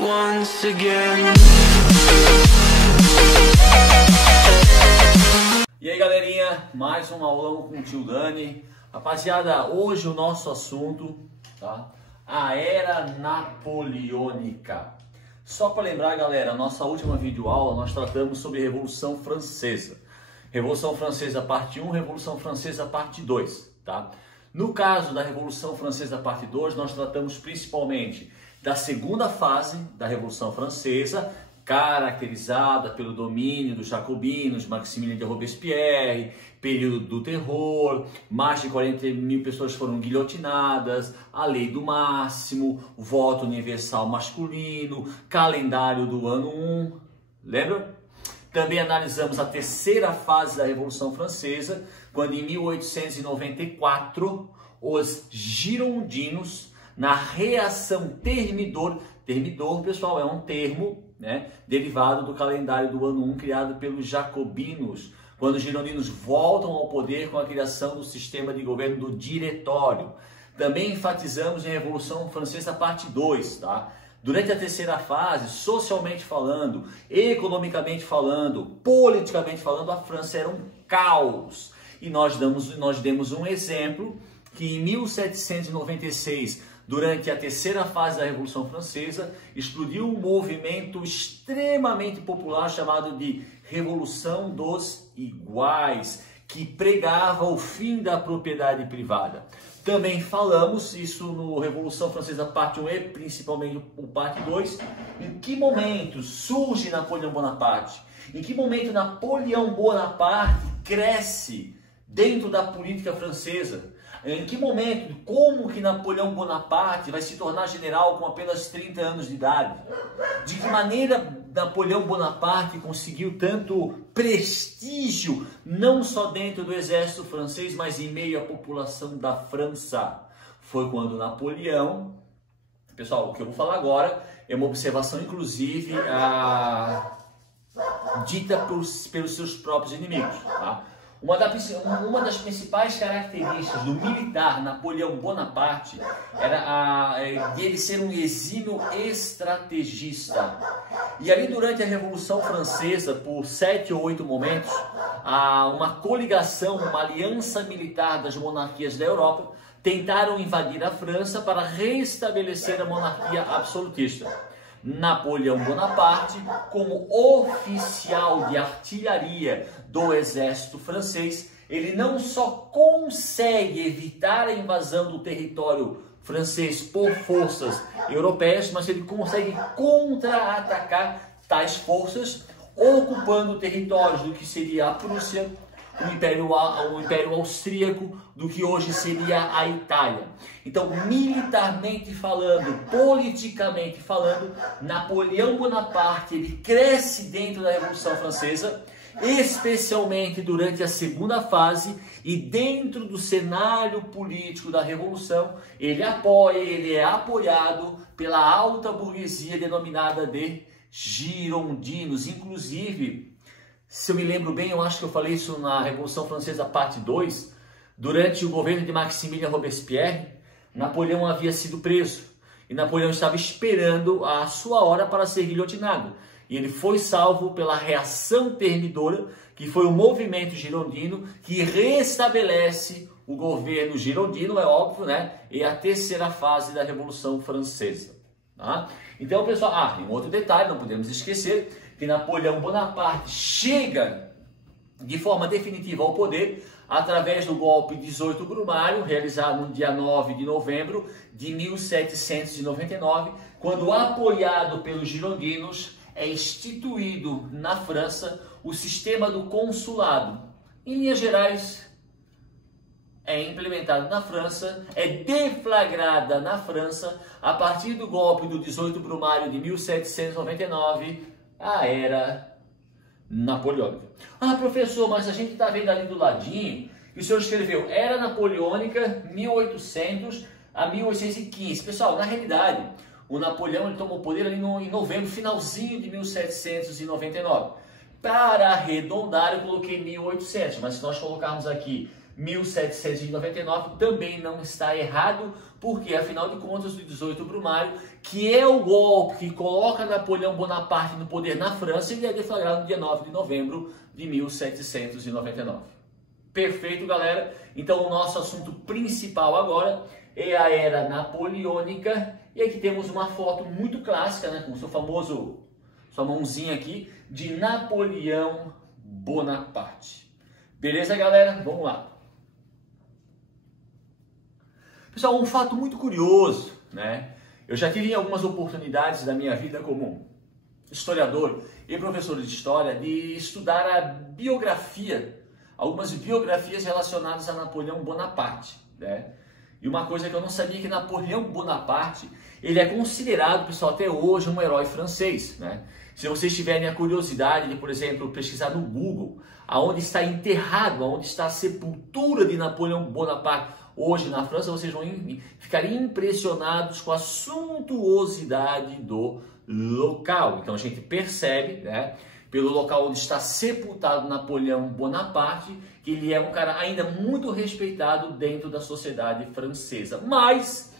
once again. E aí galerinha, mais um aulão com o tio Dani. Rapaziada, hoje o nosso assunto, tá? A Era Napoleônica. Só para lembrar galera, nossa última videoaula nós tratamos sobre a Revolução Francesa. Revolução Francesa parte 1, Revolução Francesa parte 2, tá? No caso da Revolução Francesa parte 2, nós tratamos principalmente da segunda fase da Revolução Francesa, caracterizada pelo domínio dos jacobinos, Maximilien de Robespierre, período do terror, mais de 40 mil pessoas foram guilhotinadas, a lei do máximo, voto universal masculino, calendário do ano 1, lembra? Também analisamos a terceira fase da Revolução Francesa, quando em 1894 os girondinos, na reação termidor, pessoal, é um termo, né, derivado do calendário do ano 1 criado pelos jacobinos, quando os girondinos voltam ao poder com a criação do sistema de governo do diretório. Também enfatizamos em Revolução Francesa parte 2, tá? Durante a terceira fase, socialmente falando, economicamente falando, politicamente falando, a França era um caos. E nós demos um exemplo que em 1796, durante a terceira fase da Revolução Francesa, explodiu um movimento extremamente popular chamado de Revolução dos Iguais, que pregava o fim da propriedade privada. Também falamos isso no Revolução Francesa parte 1 e principalmente o parte 2, em que momento surge Napoleão Bonaparte, em que momento Napoleão Bonaparte cresce dentro da política francesa, em que momento, como que Napoleão Bonaparte vai se tornar general com apenas 30 anos de idade, de que maneira Napoleão Bonaparte conseguiu tanto prestígio, não só dentro do exército francês, mas em meio à população da França. Foi quando Napoleão, pessoal, o que eu vou falar agora é uma observação inclusive dita pelos seus próprios inimigos, tá? Uma das principais características do militar Napoleão Bonaparte era de ele ser um exímio estrategista. E ali durante a Revolução Francesa, por 7 ou 8 momentos, uma coligação, uma aliança militar das monarquias da Europa tentaram invadir a França para restabelecer a monarquia absolutista. Napoleão Bonaparte, como oficial de artilharia do exército francês, ele não só consegue evitar a invasão do território francês por forças europeias, mas ele consegue contra-atacar tais forças, ocupando territórios do que seria a Prússia, o Império Austríaco, do que hoje seria a Itália. Então, militarmente falando, politicamente falando, Napoleão Bonaparte ele cresce dentro da Revolução Francesa, especialmente durante a segunda fase, e dentro do cenário político da Revolução, ele é apoiado pela alta burguesia denominada de girondinos. Inclusive, se eu me lembro bem, eu acho que eu falei isso na Revolução Francesa parte 2, durante o governo de Maximilien Robespierre, Napoleão havia sido preso e Napoleão estava esperando a sua hora para ser guilhotinado. E ele foi salvo pela reação termidora, que foi o movimento girondino, que restabelece o governo girondino, é óbvio, né? E a terceira fase da Revolução Francesa. Tá? Então, pessoal, tem um outro detalhe, não podemos esquecer, que Napoleão Bonaparte chega de forma definitiva ao poder através do golpe 18 Brumário, realizado no dia 9 de novembro de 1799, quando, apoiado pelos girondinos, é instituído na França o sistema do consulado. Em linhas gerais, é implementado na França, é deflagrada na França, a partir do golpe do 18 Brumário de 1799, a Era Napoleônica. Professor, mas a gente está vendo ali do ladinho que o senhor escreveu Era Napoleônica 1800 a 1815. Pessoal, na realidade, o Napoleão ele tomou poder ali em novembro, finalzinho de 1799. Para arredondar, eu coloquei 1800, mas se nós colocarmos aqui 1799 também não está errado, porque afinal de contas o 18 Brumário, que é o golpe que coloca Napoleão Bonaparte no poder na França, ele é deflagrado no dia 9 de novembro de 1799. Perfeito, galera? Então o nosso assunto principal agora é a Era Napoleônica, e aqui temos uma foto muito clássica, né, com o seu famoso, sua mãozinha aqui, de Napoleão Bonaparte. Beleza, galera? Vamos lá. Pessoal, um fato muito curioso, né? Eu já tive algumas oportunidades da minha vida como historiador e professor de história de estudar a biografia, algumas biografias relacionadas a Napoleão Bonaparte, né? E uma coisa que eu não sabia é que Napoleão Bonaparte, ele é considerado, pessoal, até hoje um herói francês, né? Se vocês tiverem a curiosidade de, por exemplo, pesquisar no Google, aonde está enterrado, aonde está a sepultura de Napoleão Bonaparte hoje na França, vocês vão ficar impressionados com a suntuosidade do local. Então a gente percebe, né, pelo local onde está sepultado Napoleão Bonaparte, que ele é um cara ainda muito respeitado dentro da sociedade francesa. Mas,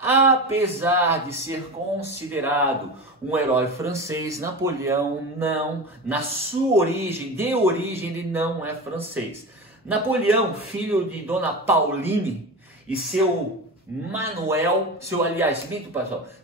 apesar de ser considerado um herói francês, Napoleão não, na sua origem, ele não é francês. Napoleão, filho de Dona Pauline e seu Manuel,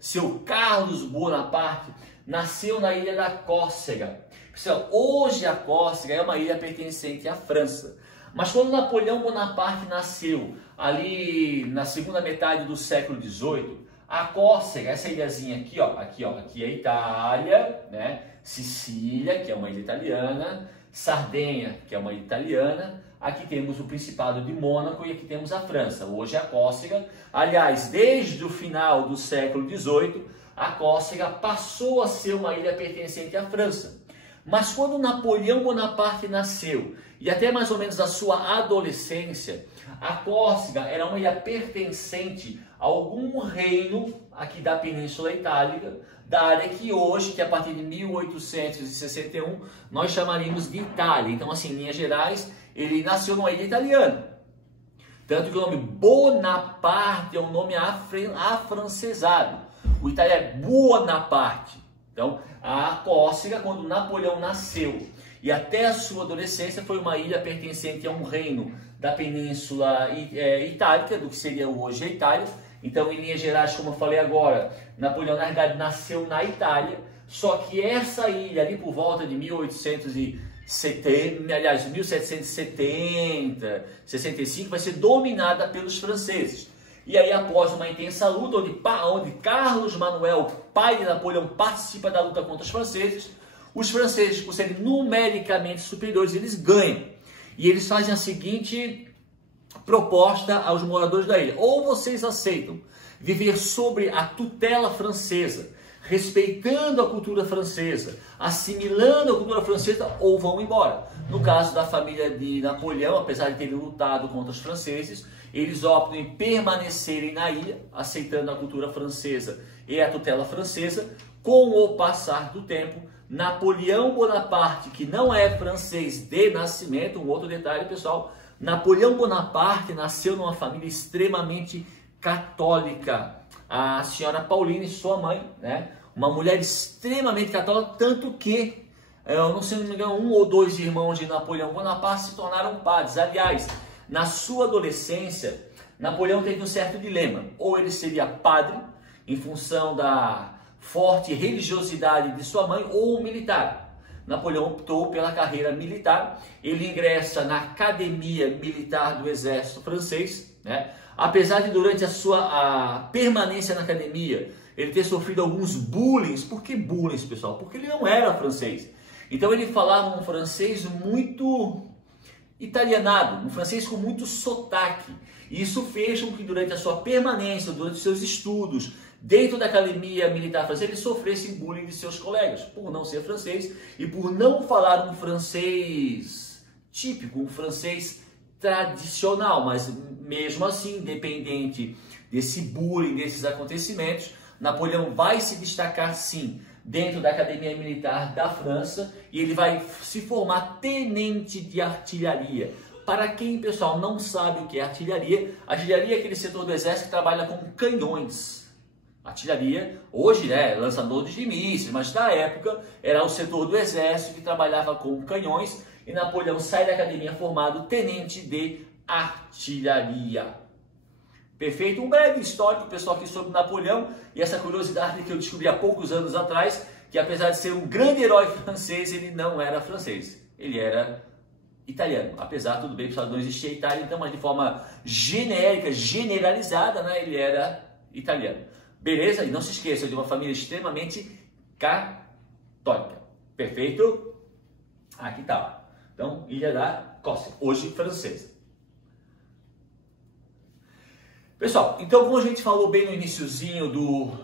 seu Carlos Bonaparte, nasceu na ilha da Córcega. Pessoal, hoje a Córcega é uma ilha pertencente à França. Mas quando Napoleão Bonaparte nasceu, ali na segunda metade do século XVIII, a Córcega, essa ilhazinha aqui, aqui é a Itália, né? Sicília, que é uma ilha italiana, Sardenha, que é uma ilha italiana, aqui temos o Principado de Mônaco e aqui temos a França. Hoje é a Córcega. Aliás, desde o final do século XVIII, a Córcega passou a ser uma ilha pertencente à França. Mas quando Napoleão Bonaparte nasceu, e até mais ou menos a sua adolescência, a Córcega era uma ilha pertencente a algum reino aqui da Península Itálica, da área que hoje, que a partir de 1861, nós chamaríamos de Itália. Então, assim, em linhas gerais, ele nasceu numa ilha italiana. Tanto que o nome Bonaparte é um nome afrancesado. O italiano é Buonaparte. Então, a Córcega, quando Napoleão nasceu e até a sua adolescência, foi uma ilha pertencente a um reino da Península Itálica, do que seria hoje a Itália. Então, em linhas gerais, como eu falei agora, Napoleão, na verdade, nasceu na Itália, só que essa ilha, ali por volta de 1770, 65, vai ser dominada pelos franceses. E aí, após uma intensa luta, onde Carlos Manuel, pai de Napoleão, participa da luta contra os franceses, por serem numericamente superiores, eles ganham. E eles fazem a seguinte proposta aos moradores da ilha: ou vocês aceitam viver sobre a tutela francesa, respeitando a cultura francesa, assimilando a cultura francesa, ou vão embora. No caso da família de Napoleão, apesar de terem lutado contra os franceses, eles optam em permanecerem na ilha, aceitando a cultura francesa e a tutela francesa. Com o passar do tempo, Napoleão Bonaparte, que não é francês de nascimento, um outro detalhe, pessoal, Napoleão Bonaparte nasceu numa família extremamente católica. A senhora Pauline, sua mãe, né, uma mulher extremamente católica, tanto que, eu não sei, não me engano, um ou dois irmãos de Napoleão Bonaparte se tornaram padres. Aliás, na sua adolescência, Napoleão teve um certo dilema: ou ele seria padre, em função da forte religiosidade de sua mãe, ou militar. Napoleão optou pela carreira militar. Ele ingressa na Academia Militar do Exército Francês, né? Apesar de, durante a sua permanência na academia, ele ter sofrido alguns bullying. Por que bullying, pessoal? Porque ele não era francês. Então ele falava um francês muito italianado, um francês com muito sotaque. E isso fez com que, durante a sua permanência, durante os seus estudos dentro da Academia Militar Francesa, ele sofresse bullying de seus colegas, por não ser francês e por não falar um francês típico, um francês tradicional. Mas mesmo assim, independente desse bullying, desses acontecimentos, Napoleão vai se destacar sim dentro da Academia Militar da França, e ele vai se formar tenente de artilharia. Para quem, pessoal, não sabe o que é artilharia é aquele setor do exército que trabalha com canhões. Artilharia, hoje, né, lançadores de mísseis, mas na época era o setor do exército que trabalhava com canhões, e Napoleão sai da academia formado tenente de artilharia. Perfeito? Um breve histórico, pessoal, aqui sobre Napoleão, e essa curiosidade que eu descobri há poucos anos atrás, que apesar de ser um grande herói francês, ele não era francês, ele era italiano. Apesar, tudo bem, pessoal, não existia Itália, então, mas de forma genérica, generalizada, né, ele era italiano. Beleza? E não se esqueça, de uma família extremamente católica. Perfeito? Aqui tá. Então, Ilha da Córcega, hoje francesa. Pessoal, então como a gente falou bem no iniciozinho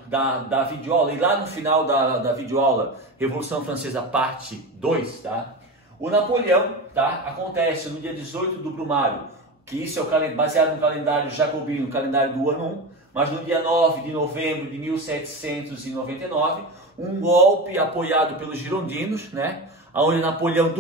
da videoaula, e lá no final da videoaula, Revolução Francesa parte 2, tá? O Napoleão, tá? Acontece no dia 18 do Brumário, que isso é baseado no calendário jacobino, no calendário do ano 1, mas no dia 9 de novembro de 1799, um golpe apoiado pelos girondinos, né? Onde Napoleão,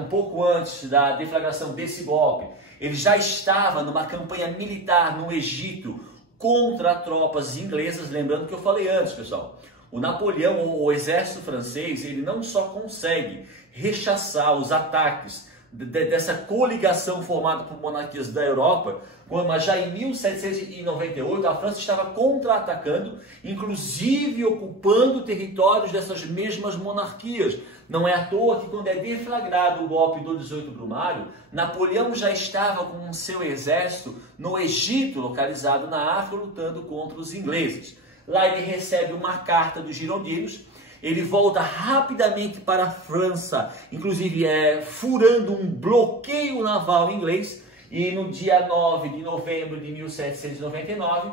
um pouco antes da deflagração desse golpe, ele já estava numa campanha militar no Egito contra tropas inglesas. Lembrando que eu falei antes, pessoal, o Napoleão, o exército francês, ele não só consegue rechaçar os ataques dessa coligação formada por monarquias da Europa, mas já em 1798 a França estava contra-atacando, inclusive ocupando territórios dessas mesmas monarquias. Não é à toa que quando é deflagrado o golpe do 18 Brumário, Napoleão já estava com seu exército no Egito, localizado na África, lutando contra os ingleses. Lá ele recebe uma carta dos girondinos. Ele volta rapidamente para a França, inclusive furando um bloqueio naval inglês, e no dia 9 de novembro de 1799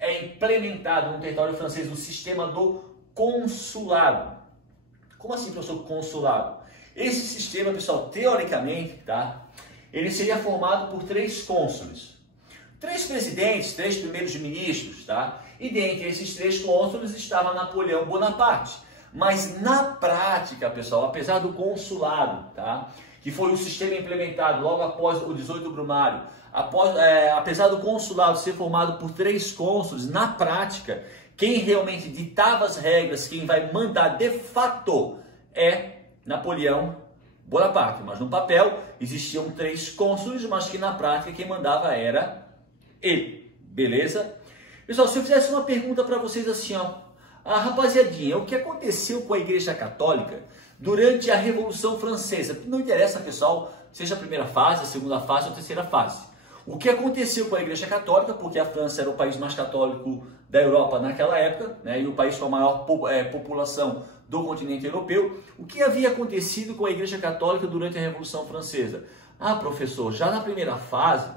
é implementado no território francês o sistema do consulado. Como assim, professor, consulado? Esse sistema, pessoal, teoricamente, tá? Ele seria formado por 3 cônsules, 3 presidentes, 3 primeiros ministros, tá? E dentre esses 3 cônsules estava Napoleão Bonaparte. Mas na prática, pessoal, apesar do consulado, tá, que foi o sistema implementado logo após o 18 Brumário, apesar do consulado ser formado por 3 cônsules, na prática, quem realmente ditava as regras, quem vai mandar de fato é Napoleão Bonaparte. Mas no papel existiam 3 cônsules, mas que na prática quem mandava era ele. Beleza? Pessoal, se eu fizesse uma pergunta para vocês assim, ó. Rapaziadinha, o que aconteceu com a Igreja Católica durante a Revolução Francesa? Não interessa, pessoal, seja a primeira fase, a segunda fase ou a terceira fase. O que aconteceu com a Igreja Católica, porque a França era o país mais católico da Europa naquela época, né, e o país com a maior população do continente europeu, o que havia acontecido com a Igreja Católica durante a Revolução Francesa? Professor, já na primeira fase,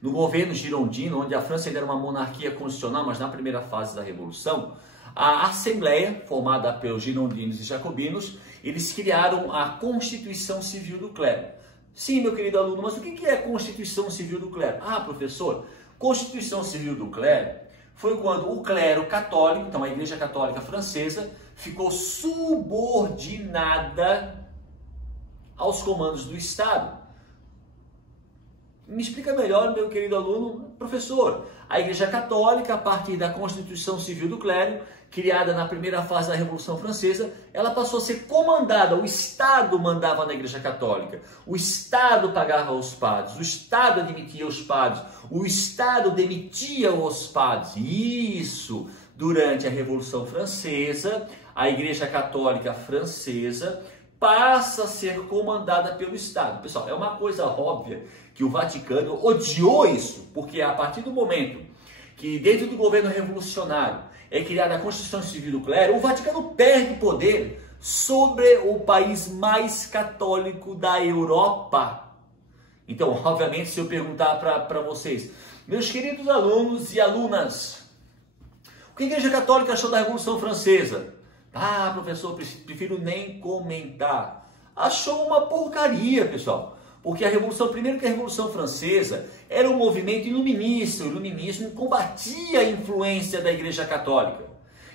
no governo girondino, onde a França ainda era uma monarquia constitucional, mas na primeira fase da Revolução, a Assembleia, formada pelos girondinos e jacobinos, eles criaram a Constituição Civil do Clero. Sim, meu querido aluno, mas o que é a Constituição Civil do Clero? Professor, Constituição Civil do Clero foi quando o clero católico, então a Igreja Católica Francesa, ficou subordinada aos comandos do Estado. Me explica melhor, meu querido aluno. Professor, a Igreja Católica, a partir da Constituição Civil do Clero, criada na primeira fase da Revolução Francesa, ela passou a ser comandada, o Estado mandava na Igreja Católica, o Estado pagava os padres, o Estado admitia os padres, o Estado demitia os padres. Isso, durante a Revolução Francesa, a Igreja Católica Francesa passa a ser comandada pelo Estado. Pessoal, é uma coisa óbvia que o Vaticano odiou isso, porque a partir do momento que dentro do governo revolucionário é criada a Constituição Civil do Clero, o Vaticano perde poder sobre o país mais católico da Europa. Então, obviamente, se eu perguntar para vocês, meus queridos alunos e alunas, o que a Igreja Católica achou da Revolução Francesa? Professor, prefiro nem comentar. Achou uma porcaria, pessoal. Porque primeiro que a Revolução Francesa era um movimento iluminista. O iluminismo combatia a influência da Igreja Católica.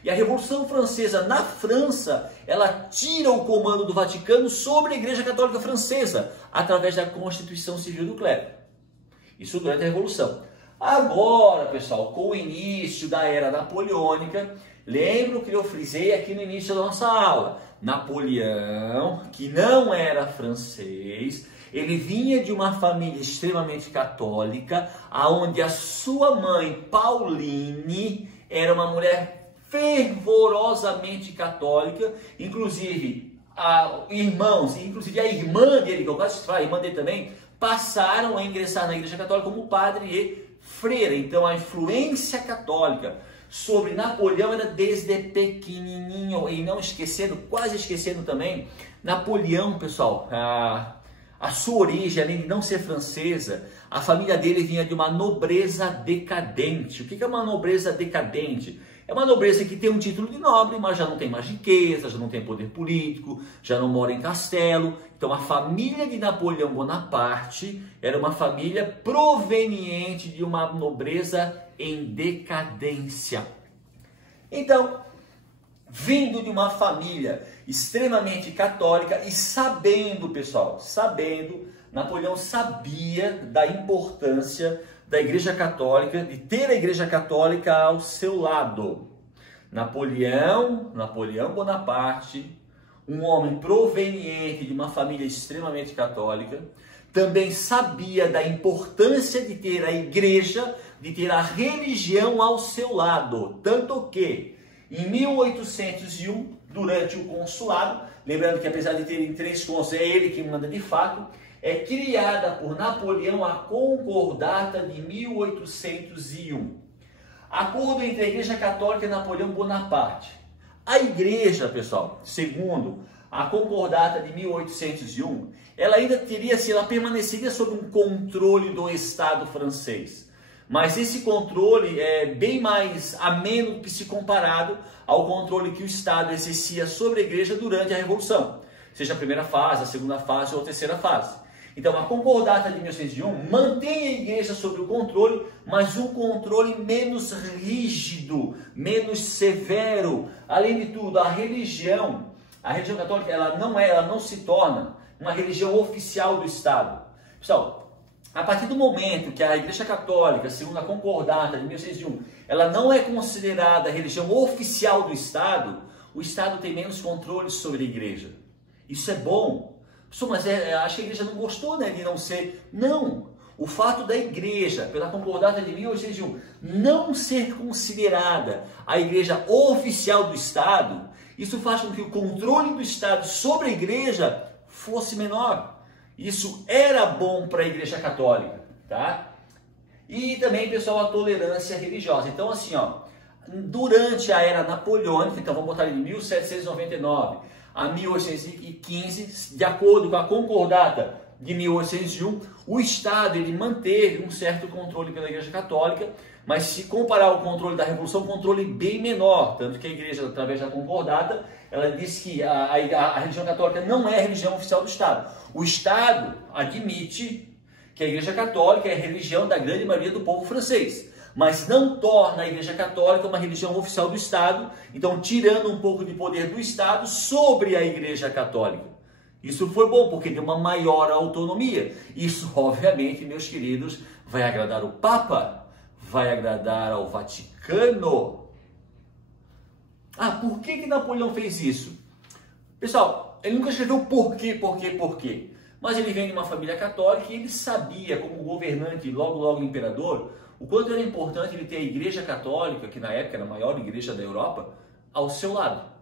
E a Revolução Francesa na França, ela tira o comando do Vaticano sobre a Igreja Católica Francesa, através da Constituição Civil do Clero. Isso durante a Revolução. Agora, pessoal, com o início da Era Napoleônica, lembro que eu frisei aqui no início da nossa aula, Napoleão, que não era francês, ele vinha de uma família extremamente católica, onde a sua mãe, Pauline, era uma mulher fervorosamente católica, inclusive inclusive a irmã dele, que eu gosto de falar, a irmã dele também, passaram a ingressar na Igreja Católica como padre e freira. Então a influência católica sobre Napoleão era desde pequenininho. E não esquecendo, quase esquecendo também, Napoleão, pessoal, a sua origem, além de não ser francesa, a família dele vinha de uma nobreza decadente. O que é uma nobreza decadente? É uma nobreza que tem um título de nobre, mas já não tem mais riqueza, já não tem poder político, já não mora em castelo. Então a família de Napoleão Bonaparte era uma família proveniente de uma nobreza em decadência. Então, vindo de uma família extremamente católica e sabendo, pessoal, Napoleão sabia da importância da Igreja Católica, de ter a Igreja Católica ao seu lado. Napoleão Bonaparte, um homem proveniente de uma família extremamente católica, também sabia da importância de ter a Igreja, de ter a religião ao seu lado. Tanto que, em 1801, durante o consulado, lembrando que apesar de terem 3 cônsules, é ele que manda de fato, é criada por Napoleão a Concordata de 1801. Acordo entre a Igreja Católica e Napoleão Bonaparte. A Igreja, pessoal, segundo a Concordata de 1801, ela ainda ela permaneceria sob um controle do Estado francês. Mas esse controle é bem mais ameno do que se comparado ao controle que o Estado exercia sobre a Igreja durante a Revolução, seja a primeira fase, a segunda fase ou a terceira fase. Então, a Concordata de 1801 mantém a Igreja sob o controle, mas um controle menos rígido, menos severo. Além de tudo, a religião católica, ela não se torna uma religião oficial do Estado. Pessoal, a partir do momento que a Igreja Católica, segundo a Concordata de 1801, ela não é considerada a religião oficial do Estado, o Estado tem menos controle sobre a Igreja. Isso é bom. Mas acho que a Igreja não gostou, né, de não ser. Não! O fato da Igreja, pela Concordata de 1801, não ser considerada a Igreja oficial do Estado, isso faz com que o controle do Estado sobre a Igreja fosse menor. Isso era bom para a Igreja Católica, tá? E também, pessoal, a tolerância religiosa. Então, assim, ó, durante a Era Napoleônica, então vamos botar ali de 1799 a 1815, de acordo com a Concordata de 1801, o Estado ele manteve um certo controle pela Igreja Católica, mas se comparar o controle da Revolução, um controle bem menor, tanto que a Igreja, através da Concordata, ela diz que a religião católica não é a religião oficial do Estado. O Estado admite que a Igreja Católica é a religião da grande maioria do povo francês, mas não torna a Igreja Católica uma religião oficial do Estado, então tirando um pouco de poder do Estado sobre a Igreja Católica. Isso foi bom, porque deu uma maior autonomia. Isso, obviamente, meus queridos, vai agradar o Papa, vai agradar ao Vaticano. Por que Napoleão fez isso? Pessoal, ele nunca escreveu por quê. Mas ele vem de uma família católica e ele sabia, como governante, logo imperador, o quanto era importante ele ter a Igreja Católica, que na época era a maior igreja da Europa, ao seu lado.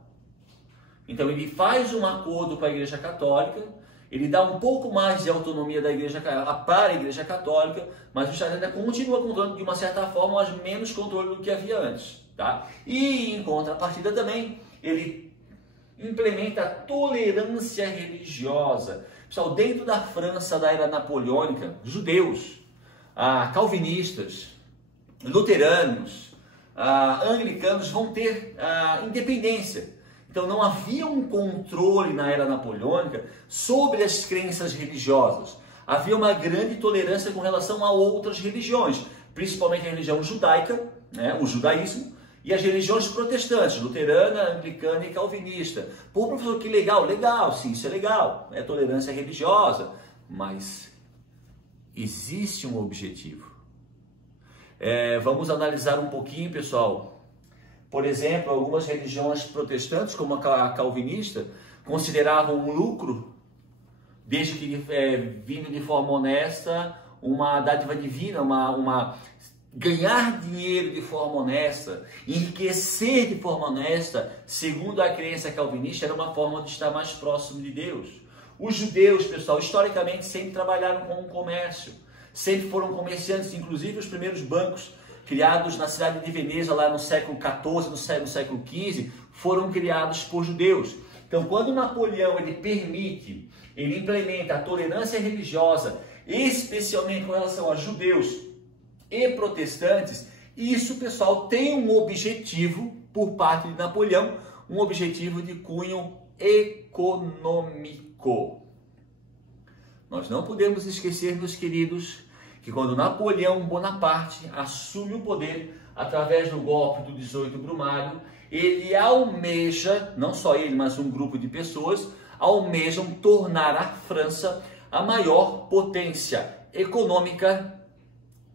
Então ele faz um acordo com a Igreja Católica, ele dá um pouco mais de autonomia da Igreja para a Igreja Católica, mas o Estado ainda continua controlando de uma certa forma, mas menos controle do que havia antes. Tá? E em contrapartida também, ele implementa a tolerância religiosa. Pessoal, dentro da França da Era Napoleônica, judeus, calvinistas, luteranos, anglicanos vão ter independência. Então não havia um controle na Era Napoleônica sobre as crenças religiosas. Havia uma grande tolerância com relação a outras religiões, principalmente a religião judaica, né, o judaísmo, E as religiões protestantes, luterana, anglicana e calvinista. Pô, professor, que legal. Legal, sim, isso é legal. É tolerância religiosa. Mas existe um objetivo. Vamos analisar um pouquinho, pessoal. Por exemplo, algumas religiões protestantes, como a calvinista, consideravam um lucro, desde que vindo de forma honesta, uma dádiva divina, ganhar dinheiro de forma honesta, enriquecer de forma honesta, segundo a crença calvinista, era uma forma de estar mais próximo de Deus. Os judeus, pessoal, historicamente sempre trabalharam com o comércio, sempre foram comerciantes, inclusive os primeiros bancos criados na cidade de Veneza, lá no século XIV, no século XV, foram criados por judeus. Então, quando Napoleão ele implementa a tolerância religiosa, especialmente com relação a judeus e protestantes, isso, pessoal, tem um objetivo por parte de Napoleão, um objetivo de cunho econômico. Nós não podemos esquecer, meus queridos, que quando Napoleão Bonaparte assume o poder através do golpe do 18 Brumário, ele almeja, não só ele, mas um grupo de pessoas, almejam tornar a França a maior potência econômica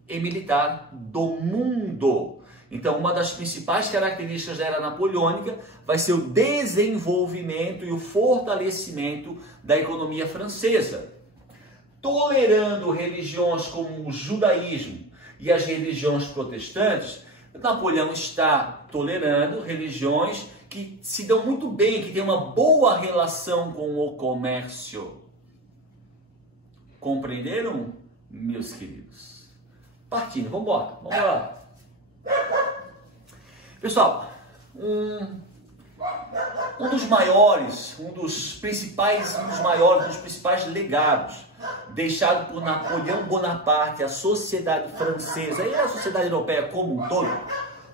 e militar do mundo. Então, uma das principais características da era napoleônica vai ser o desenvolvimento e o fortalecimento da economia francesa. Tolerando religiões como o judaísmo e as religiões protestantes, Napoleão está tolerando religiões que se dão muito bem, que têm uma boa relação com o comércio. Compreenderam, meus queridos? Partindo, vamos embora. Pessoal, um dos principais legados deixado por Napoleão Bonaparte à sociedade francesa e à sociedade europeia como um todo,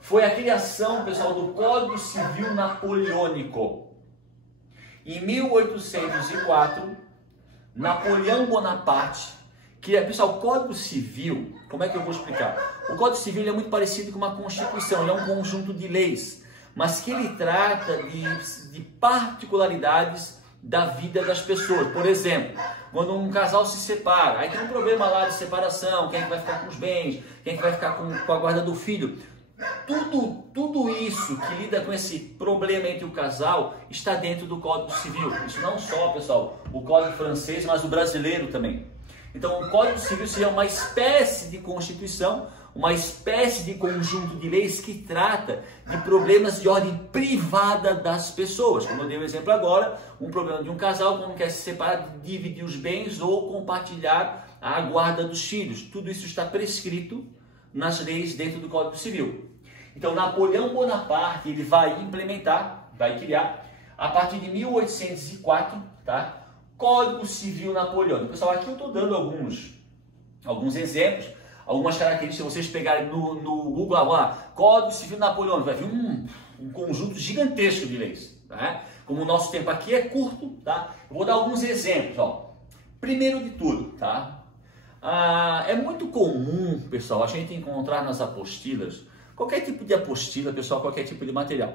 foi a criação, pessoal, do Código Civil Napoleônico. Em 1804, Napoleão Bonaparte pessoal, o Código Civil, como é que eu vou explicar? O Código Civil é muito parecido com uma Constituição, ele é um conjunto de leis, mas que ele trata de particularidades da vida das pessoas. Por exemplo, quando um casal se separa, aí tem um problema lá de separação, quem é que vai ficar com os bens, quem é que vai ficar com a guarda do filho. Tudo isso que lida com esse problema entre o casal está dentro do Código Civil. Isso não só, pessoal, o Código francês, mas o brasileiro também. Então, o Código Civil seria uma espécie de Constituição, uma espécie de conjunto de leis que trata de problemas de ordem privada das pessoas. Como eu dei um exemplo agora, um problema de um casal quando quer se separar, dividir os bens ou compartilhar a guarda dos filhos. Tudo isso está prescrito nas leis dentro do Código Civil. Então, Napoleão Bonaparte ele vai criar, a partir de 1804, tá? Código Civil Napoleônico. Pessoal, aqui eu estou dando alguns exemplos, algumas características. Vocês pegarem no Google lá, Código Civil Napoleônico, vai vir um conjunto gigantesco de leis. Tá? Como o nosso tempo aqui é curto, tá? Eu vou dar alguns exemplos. Ó. Primeiro de tudo, tá? É muito comum, pessoal, a gente encontrar nas apostilas, qualquer tipo de apostila, pessoal, qualquer tipo de material.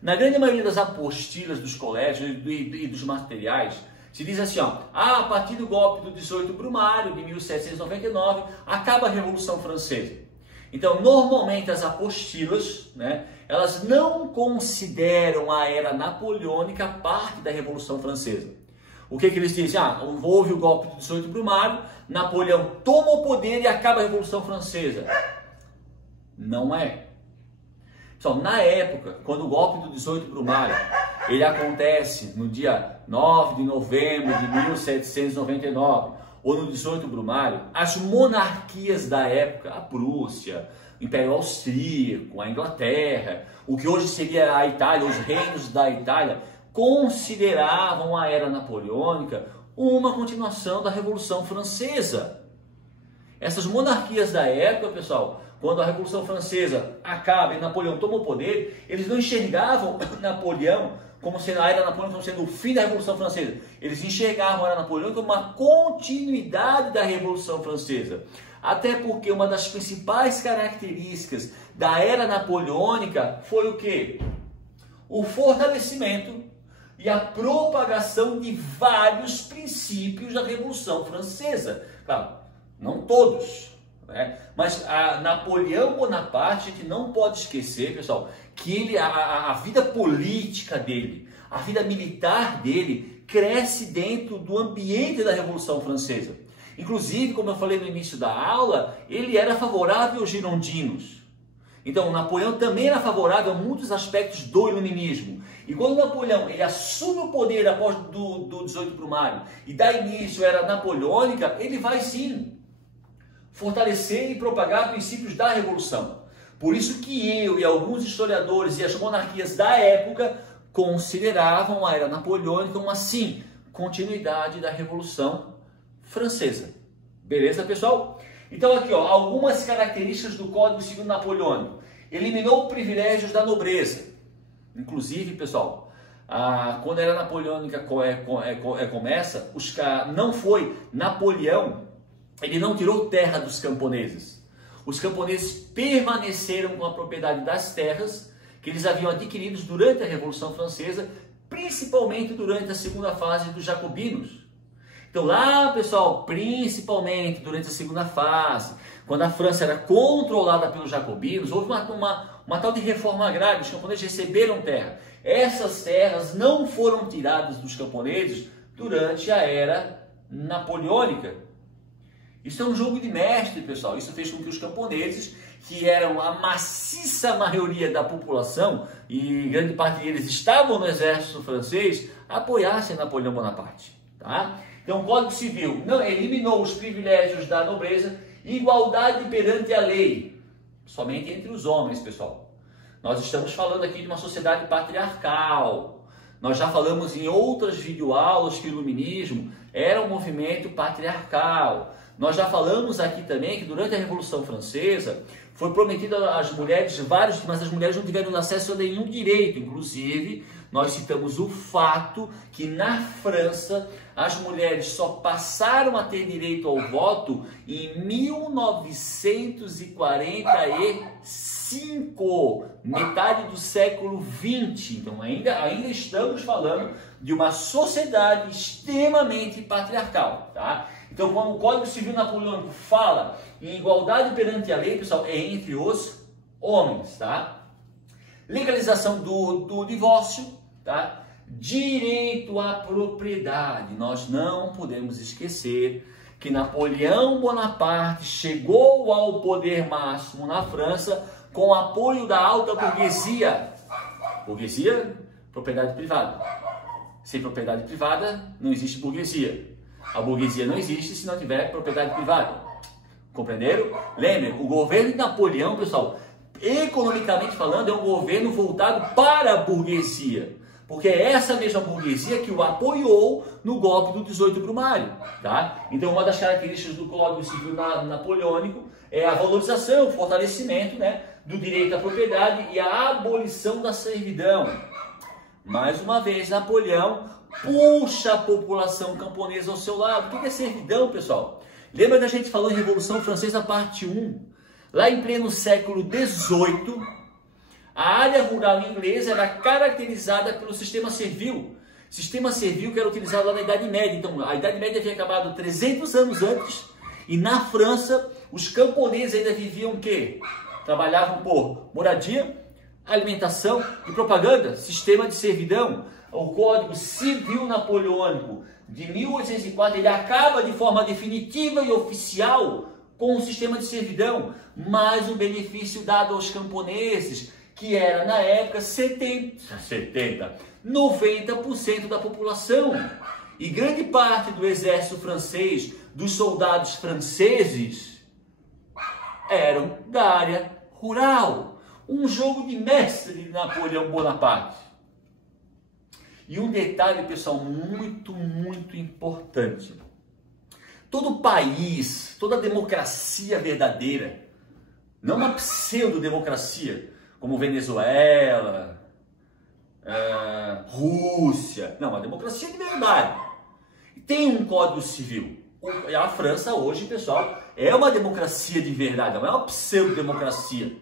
Na grande maioria das apostilas dos colégios e dos materiais, se diz assim, ó, a partir do golpe do 18 Brumário, de 1799, acaba a Revolução Francesa. Então, normalmente as apostilas, né, elas não consideram a era napoleônica parte da Revolução Francesa. O que eles dizem? Houve o golpe do 18 Brumário, Napoleão toma o poder e acaba a Revolução Francesa. Não é. Pessoal, na época, quando o golpe do 18 Brumário, ele acontece no dia 9 de novembro de 1799, ou no 18 Brumário, as monarquias da época, a Prússia, o Império Austríaco, a Inglaterra, o que hoje seria a Itália, os reinos da Itália, consideravam a era napoleônica uma continuação da Revolução Francesa. Essas monarquias da época, pessoal, quando a Revolução Francesa acaba e Napoleão toma o poder, eles não enxergavam Napoleão como sendo a era Napoleão, como sendo o fim da Revolução Francesa. Eles enxergavam a era Napoleão como uma continuidade da Revolução Francesa. Até porque uma das principais características da era napoleônica foi o quê? O fortalecimento e a propagação de vários princípios da Revolução Francesa. Claro, não todos, né? Mas a Napoleão Bonaparte, a gente não pode esquecer, pessoal, que a vida política dele, a vida militar dele, cresce dentro do ambiente da Revolução Francesa. Inclusive, como eu falei no início da aula, ele era favorável aos girondinos. Então, Napoleão também era favorável a muitos aspectos do iluminismo. E quando Napoleão ele assume o poder após do 18 Brumário e dá início à era napoleônica, ele vai sim fortalecer e propagar princípios da Revolução. Por isso que eu e alguns historiadores e as monarquias da época consideravam a era napoleônica uma, sim, continuidade da Revolução Francesa. Beleza, pessoal? Então aqui, ó, algumas características do Código Civil Napoleônico. Eliminou privilégios da nobreza. Inclusive, pessoal, quando a era napoleônica começa, não foi Napoleão, ele não tirou terra dos camponeses. Os camponeses permaneceram com a propriedade das terras que eles haviam adquirido durante a Revolução Francesa, principalmente durante a segunda fase dos jacobinos. Então lá, pessoal, principalmente durante a segunda fase, quando a França era controlada pelos jacobinos, houve uma tal de reforma agrária, os camponeses receberam terra. Essas terras não foram tiradas dos camponeses durante a era napoleônica. Isso é um jogo de mestre, pessoal. Isso fez com que os camponeses, que eram a maciça maioria da população, e grande parte deles estavam no exército francês, apoiassem Napoleão Bonaparte. Tá? Então, o Código Civil não eliminou os privilégios da nobreza, igualdade perante a lei, somente entre os homens, pessoal. Nós estamos falando aqui de uma sociedade patriarcal. Nós já falamos em outras videoaulas que o iluminismo era um movimento patriarcal. Nós já falamos aqui também que durante a Revolução Francesa foi prometido às mulheres mas as mulheres não tiveram acesso a nenhum direito. Inclusive, nós citamos o fato que na França as mulheres só passaram a ter direito ao voto em 1945, metade do século XX. Então ainda estamos falando de uma sociedade extremamente patriarcal, tá? Então, quando o Código Civil Napoleônico fala em igualdade perante a lei, pessoal, é entre os homens, tá? Legalização do divórcio, tá? Direito à propriedade. Nós não podemos esquecer que Napoleão Bonaparte chegou ao poder máximo na França com o apoio da alta burguesia. Burguesia, propriedade privada. Sem propriedade privada, não existe burguesia. A burguesia não existe se não tiver propriedade privada. Compreenderam? Lembrem, o governo de Napoleão, pessoal, economicamente falando, é um governo voltado para a burguesia. Porque é essa mesma burguesia que o apoiou no golpe do 18 Brumário. Tá? Então, uma das características do Código Civil Napoleônico é a valorização, o fortalecimento, né, do direito à propriedade e a abolição da servidão. Mais uma vez, Napoleão puxa a população camponesa ao seu lado. O que é servidão, pessoal? Lembra que a gente falou em Revolução Francesa, parte 1? Lá em pleno século XVIII, a área rural inglesa era caracterizada pelo sistema servil. Sistema servil que era utilizado lá na Idade Média. Então, a Idade Média havia acabado 300 anos antes. E na França, os camponeses ainda viviam o quê? Trabalhavam por moradia, alimentação e propaganda. Sistema de servidão. O Código Civil Napoleônico de 1804, ele acaba de forma definitiva e oficial com o sistema de servidão, mais um benefício dado aos camponeses, que era na época 90% da população. E grande parte do exército francês, dos soldados franceses, eram da área rural. Um jogo de mestre de Napoleão Bonaparte. E um detalhe, pessoal, muito importante. Todo país, toda democracia verdadeira, não uma pseudo-democracia, como Venezuela, Rússia, não, uma democracia de verdade, tem um código civil. a França hoje, pessoal, é uma democracia de verdade, não é uma pseudo-democracia.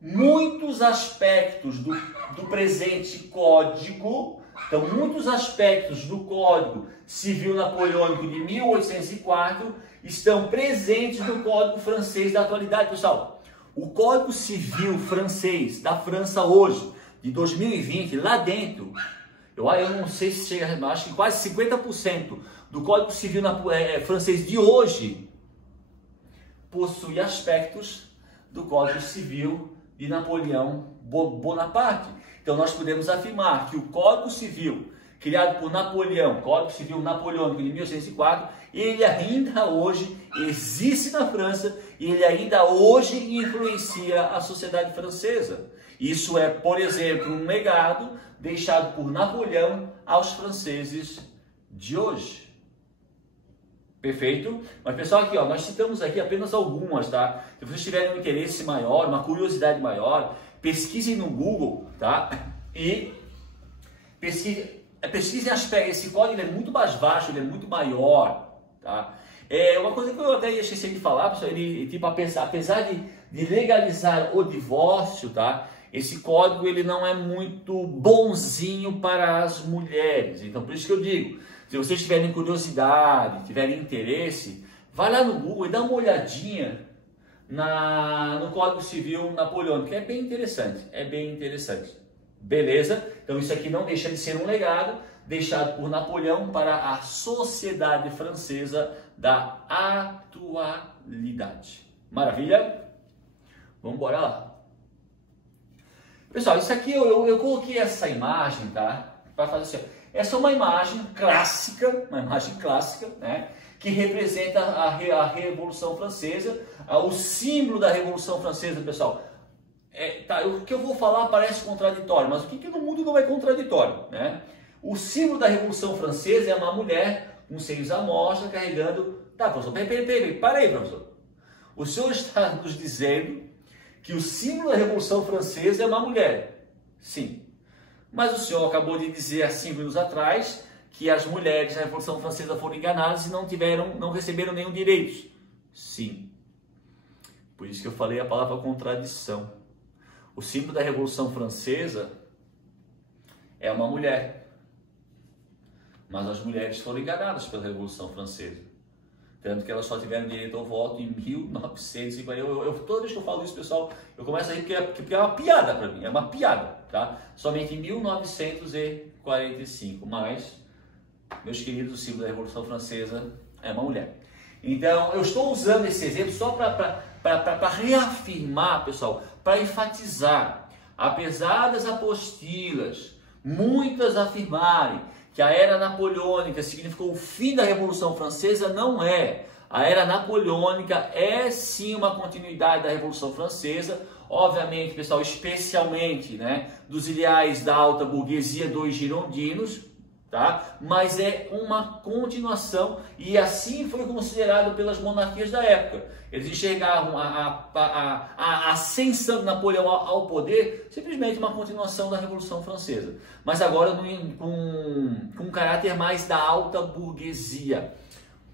Muitos aspectos do presente código, então muitos aspectos do Código Civil Napoleônico de 1804 estão presentes no Código Francês da atualidade, pessoal. O Código Civil francês da França hoje, de 2020, lá dentro, eu não sei se chega, acho que quase 50% do Código Civil francês de hoje possui aspectos do Código Civil de Napoleão Bonaparte. Então nós podemos afirmar que o Código Civil criado por Napoleão, Código Civil Napoleônico de 1804, ele ainda hoje existe na França e ele ainda hoje influencia a sociedade francesa. Isso é, por exemplo, um legado deixado por Napoleão aos franceses de hoje. Perfeito? Mas pessoal, aqui ó, nós citamos aqui apenas algumas, tá? Se vocês tiverem um interesse maior, uma curiosidade maior, pesquisem no Google, tá? E pesquisem esse código, ele é muito mais baixo, ele é muito maior, tá? Uma coisa que eu até esqueci de falar, pessoal, ele, tipo, apesar de legalizar o divórcio, tá? Esse código ele não é muito bonzinho para as mulheres. Então, por isso que eu digo, se vocês tiverem curiosidade, tiverem interesse, vai lá no Google e dá uma olhadinha no Código Civil Napoleônico, que é bem interessante, beleza? Então isso aqui não deixa de ser um legado deixado por Napoleão para a sociedade francesa da atualidade. Maravilha? Vamos embora lá. Pessoal, isso aqui eu coloquei essa imagem, tá? Para fazer assim. Essa é uma imagem clássica, né? Que representa a Revolução Francesa, o símbolo da Revolução Francesa, pessoal. O que eu vou falar parece contraditório, mas o que no mundo não é contraditório, né? O símbolo da Revolução Francesa é uma mulher com seios à mostra carregando... Tá, professor, parei, professor. O senhor está nos dizendo que o símbolo da Revolução Francesa é uma mulher. Sim. Mas o senhor acabou de dizer há 5 minutos atrás que as mulheres na Revolução Francesa foram enganadas e não receberam nenhum direito. Sim. Por isso que eu falei a palavra contradição. O símbolo da Revolução Francesa é uma mulher. Mas as mulheres foram enganadas pela Revolução Francesa. Tanto que elas só tiveram direito ao voto em 1940. Toda vez que eu falo isso, pessoal, eu começo a rir porque é uma piada para mim. É uma piada, tá? Somente em 1945. Mas, meus queridos, o símbolo da Revolução Francesa é uma mulher. Então, eu estou usando esse exemplo só para reafirmar, pessoal, para enfatizar. Apesar das apostilas, muitas afirmarem que a Era Napoleônica significou o fim da Revolução Francesa, não é. A Era Napoleônica é sim uma continuidade da Revolução Francesa, obviamente, pessoal, especialmente, né, dos ideais da alta burguesia dos girondinos, tá? Mas é uma continuação e assim foi considerado pelas monarquias da época. Eles enxergavam a ascensão de Napoleão ao poder simplesmente uma continuação da Revolução Francesa, mas agora com um caráter mais da alta burguesia.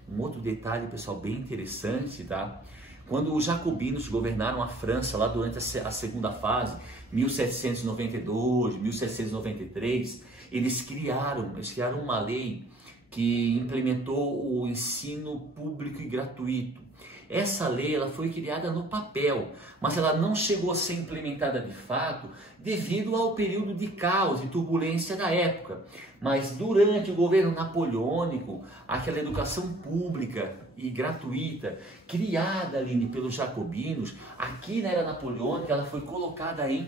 Um outro detalhe, pessoal, bem interessante, tá? Quando os jacobinos governaram a França lá durante a segunda fase, 1792, 1793, eles criaram uma lei que implementou o ensino público e gratuito. Essa lei ela foi criada no papel, mas ela não chegou a ser implementada de fato devido ao período de caos e turbulência da época. Mas durante o governo napoleônico, aquela educação pública e gratuita, criada, Aline, pelos jacobinos, aqui na Era Napoleônica, ela foi colocada em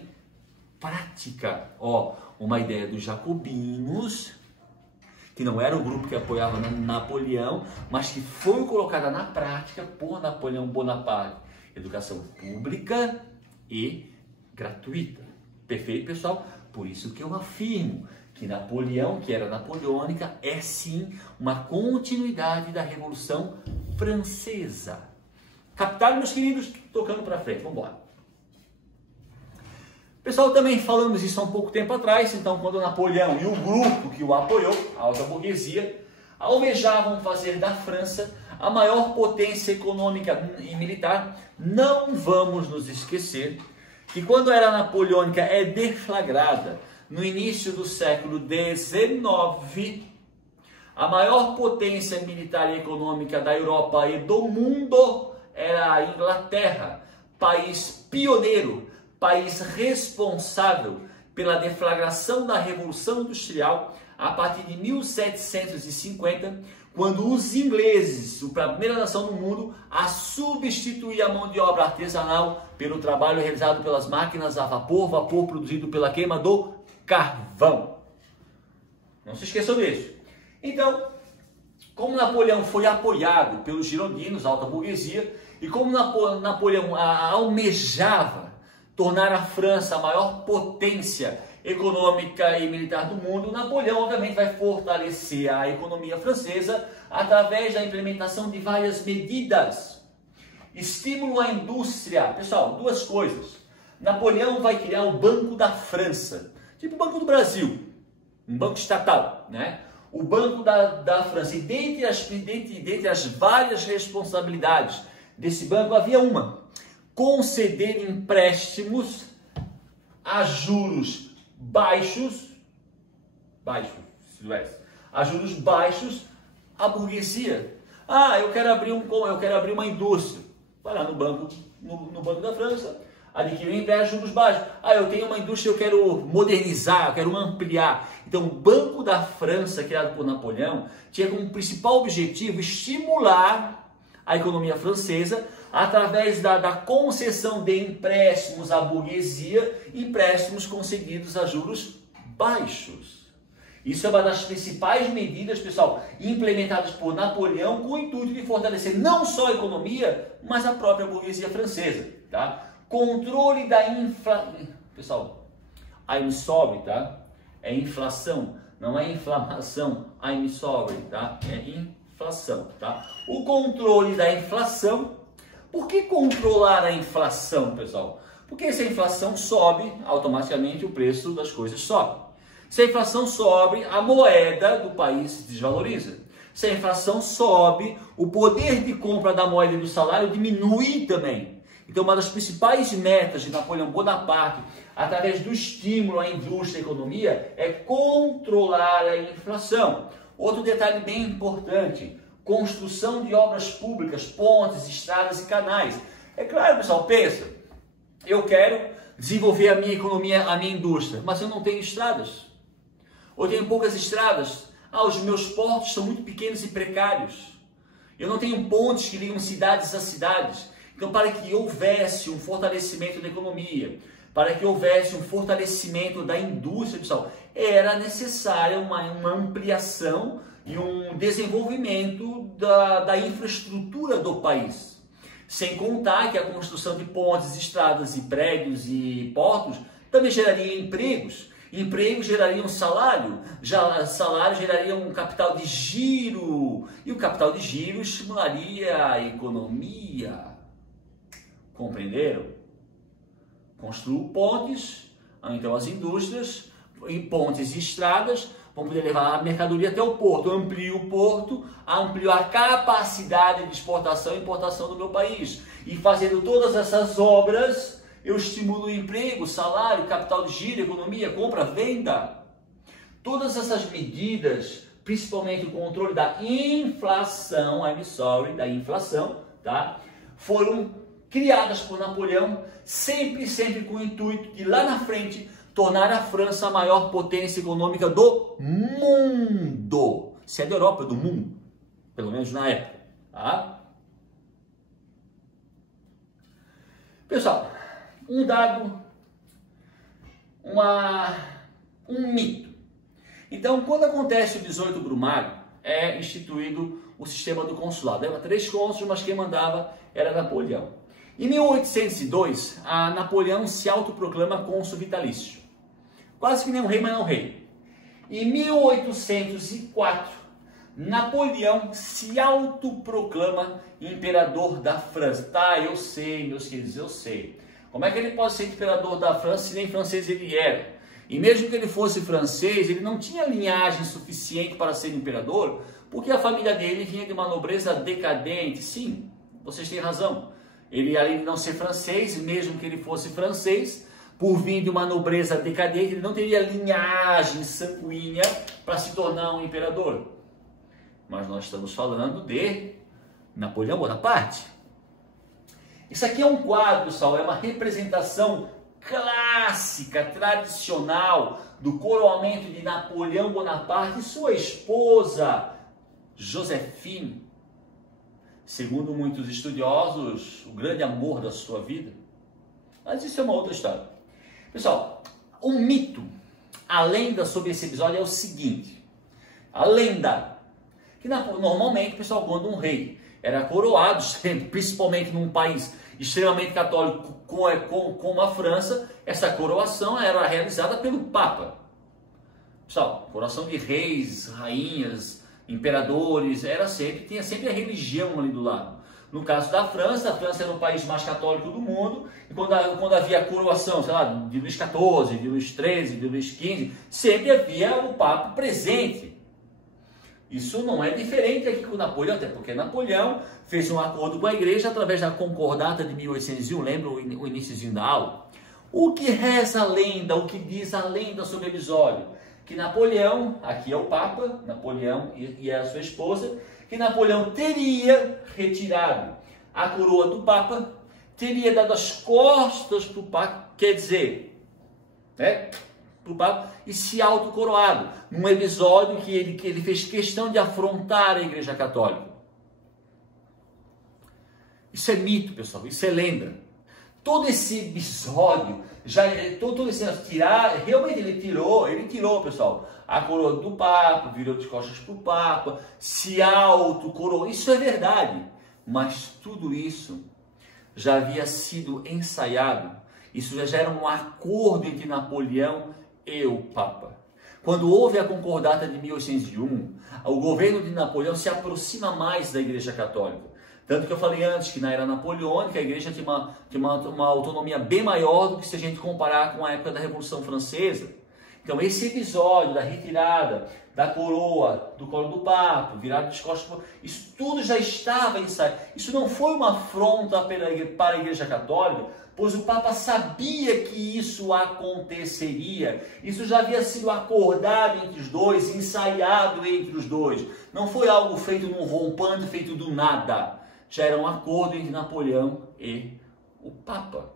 prática. Uma ideia dos jacobinos, que não era o grupo que apoiava Napoleão, mas que foi colocada na prática por Napoleão Bonaparte. Educação pública e gratuita. Perfeito, pessoal? Por isso que eu afirmo que Napoleão, que era napoleônica, é sim uma continuidade da Revolução Francesa. Captaram, meus queridos? Tocando para frente, vamos embora. Pessoal, também falamos isso há um pouco tempo atrás, então quando Napoleão e o grupo que o apoiou, a alta burguesia, almejavam fazer da França a maior potência econômica e militar. Não vamos nos esquecer que quando a era napoleônica é deflagrada no início do século XIX, a maior potência militar e econômica da Europa e do mundo era a Inglaterra, país pioneiro, país responsável pela deflagração da Revolução Industrial a partir de 1750, quando os ingleses, a primeira nação do mundo, a substituir a mão de obra artesanal pelo trabalho realizado pelas máquinas a vapor, vapor produzido pela queima do carvão. Não se esqueçam disso. Então, como Napoleão foi apoiado pelos girondinos, a alta burguesia, e como Napoleão almejava tornar a França a maior potência econômica e militar do mundo, Napoleão obviamente vai fortalecer a economia francesa através da implementação de várias medidas. Estímulo à indústria. Pessoal, duas coisas. Napoleão vai criar o Banco da França, tipo o Banco do Brasil, um banco estatal, né? O Banco da França. E dentre as várias responsabilidades desse banco havia uma: conceder empréstimos a juros baixos à burguesia. Ah, eu quero abrir uma indústria. Vai lá no Banco da França, adquire um empréstimo, juros baixos. Ah, eu tenho uma indústria, eu quero modernizar, eu quero ampliar. Então, o Banco da França, criado por Napoleão, tinha como principal objetivo estimular a economia francesa através da concessão de empréstimos à burguesia, empréstimos concedidos a juros baixos. Isso é uma das principais medidas, pessoal, implementadas por Napoleão com o intuito de fortalecer não só a economia, mas a própria burguesia francesa, tá? Controle da inflação. Pessoal, I'm sorry, tá? É inflação, não é inflamação. I'm sorry, tá? É inflação, tá? O controle da inflação. Por que controlar a inflação, pessoal? Porque se a inflação sobe, automaticamente o preço das coisas sobe. Se a inflação sobe, a moeda do país se desvaloriza. Se a inflação sobe, o poder de compra da moeda e do salário diminui também. Então, uma das principais metas de Napoleão Bonaparte, através do estímulo à indústria e à economia, é controlar a inflação. Outro detalhe bem importante: construção de obras públicas, pontes, estradas e canais. É claro, pessoal, pensa, eu quero desenvolver a minha economia, a minha indústria, mas eu não tenho estradas. Ou tenho poucas estradas. Os meus portos são muito pequenos e precários. Eu não tenho pontes que ligam cidades a cidades. Então, para que houvesse um fortalecimento da economia, para que houvesse um fortalecimento da indústria, pessoal, era necessária uma ampliação e um desenvolvimento da infraestrutura do país. Sem contar que a construção de pontes, estradas e prédios e portos também geraria empregos. Empregos gerariam salário, salário geraria um capital de giro, e o capital de giro estimularia a economia. Compreenderam? Construo pontes, então as indústrias, em pontes e estradas, vão poder levar a mercadoria até o porto. Amplio o porto, amplio a capacidade de exportação e importação do meu país. E fazendo todas essas obras, eu estimulo o emprego, salário, capital de giro, economia, compra, venda. Todas essas medidas, principalmente o controle da inflação, da inflação, tá? Foram criadas por Napoleão, sempre com o intuito de lá na frente tornar a França a maior potência econômica do mundo. Se é da Europa, é do mundo, pelo menos na época, tá? Pessoal, um dado, um mito. Então, quando acontece o 18 Brumário, é instituído o sistema do consulado. Eram 3 cônsules, mas quem mandava era Napoleão. Em 1802, Napoleão se autoproclama cônsul vitalício. Quase que nem um rei, mas não rei. Em 1804, Napoleão se autoproclama imperador da França. Tá, eu sei, meus queridos, eu sei. Como é que ele pode ser imperador da França se nem francês ele era? E mesmo que ele fosse francês, ele não tinha linhagem suficiente para ser imperador, Porque a família dele vinha de uma nobreza decadente. Sim, vocês têm razão. Ele, além de não ser francês, mesmo que ele fosse francês, por vir de uma nobreza decadente, ele não teria linhagem sanguínea para se tornar um imperador. Mas nós estamos falando de Napoleão Bonaparte. Isso aqui é um quadro, pessoal, é uma representação clássica, tradicional, do coroamento de Napoleão Bonaparte e sua esposa, Joséphine. Segundo muitos estudiosos, o grande amor da sua vida. Mas isso é uma outra história. Pessoal, o mito, a lenda sobre esse episódio é o seguinte. A lenda, que normalmente, pessoal, quando um rei era coroado, principalmente num país extremamente católico como a França, essa coroação era realizada pelo Papa. Pessoal, coroação de reis, rainhas, imperadores, tinha sempre a religião ali do lado. No caso da França, a França era o país mais católico do mundo, e quando havia a coroação, sei lá, de Luís XIV, de Luís XIII, de Luís XV, sempre havia o Papa presente. Isso não é diferente aqui com Napoleão, até porque Napoleão fez um acordo com a igreja através da Concordata de 1801, lembra o iniciozinho da aula? O que reza a lenda, o que diz a lenda sobre o episódio? Que Napoleão, aqui é o Papa, Napoleão e a sua esposa, que Napoleão teria retirado a coroa do Papa, teria dado as costas para o Papa, quer dizer, né? Para o Papa, e se autocoroado, num episódio que ele fez questão de afrontar a Igreja Católica. Isso é mito, pessoal, isso é lenda. Todo esse episódio, realmente ele tirou, pessoal, a coroa do Papa, virou de costas para o Papa, se autocoroou, isso é verdade. Mas tudo isso já havia sido ensaiado, isso já era um acordo entre Napoleão e o Papa. Quando houve a Concordata de 1801, o governo de Napoleão se aproxima mais da Igreja Católica. Tanto que eu falei antes que na era napoleônica a igreja tinha uma autonomia bem maior do que se a gente comparar com a época da Revolução Francesa. Então esse episódio da retirada da coroa, do colo do Papa, virado de costas, isso tudo já estava ensaiado. Isso não foi uma afronta para a Igreja Católica, pois o Papa sabia que isso aconteceria. Isso já havia sido acordado entre os dois, ensaiado entre os dois. Não foi algo feito num rompante, feito do nada. Já era um acordo entre Napoleão e o Papa.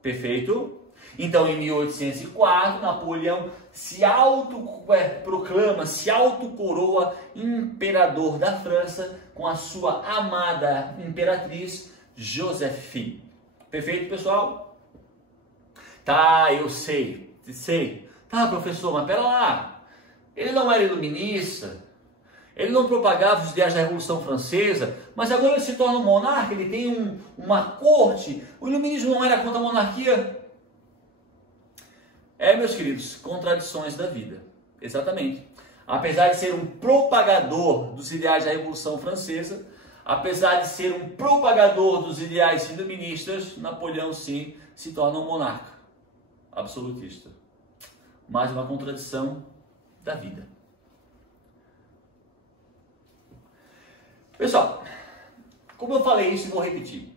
Perfeito? Então, em 1804, Napoleão se autoproclama, se autocoroa imperador da França com a sua amada imperatriz Joséphine. Perfeito, pessoal? Tá, eu sei. Tá, professor, mas pera lá. Ele não era iluminista. Ele não propagava os ideais da Revolução Francesa, mas agora ele se torna um monarca, ele tem uma corte. O iluminismo não era contra a monarquia? Meus queridos, contradições da vida. Exatamente. Apesar de ser um propagador dos ideais da Revolução Francesa, apesar de ser um propagador dos ideais iluministas, Napoleão sim se torna um monarca absolutista. Mais uma contradição da vida. Pessoal, como eu falei isso, vou repetir.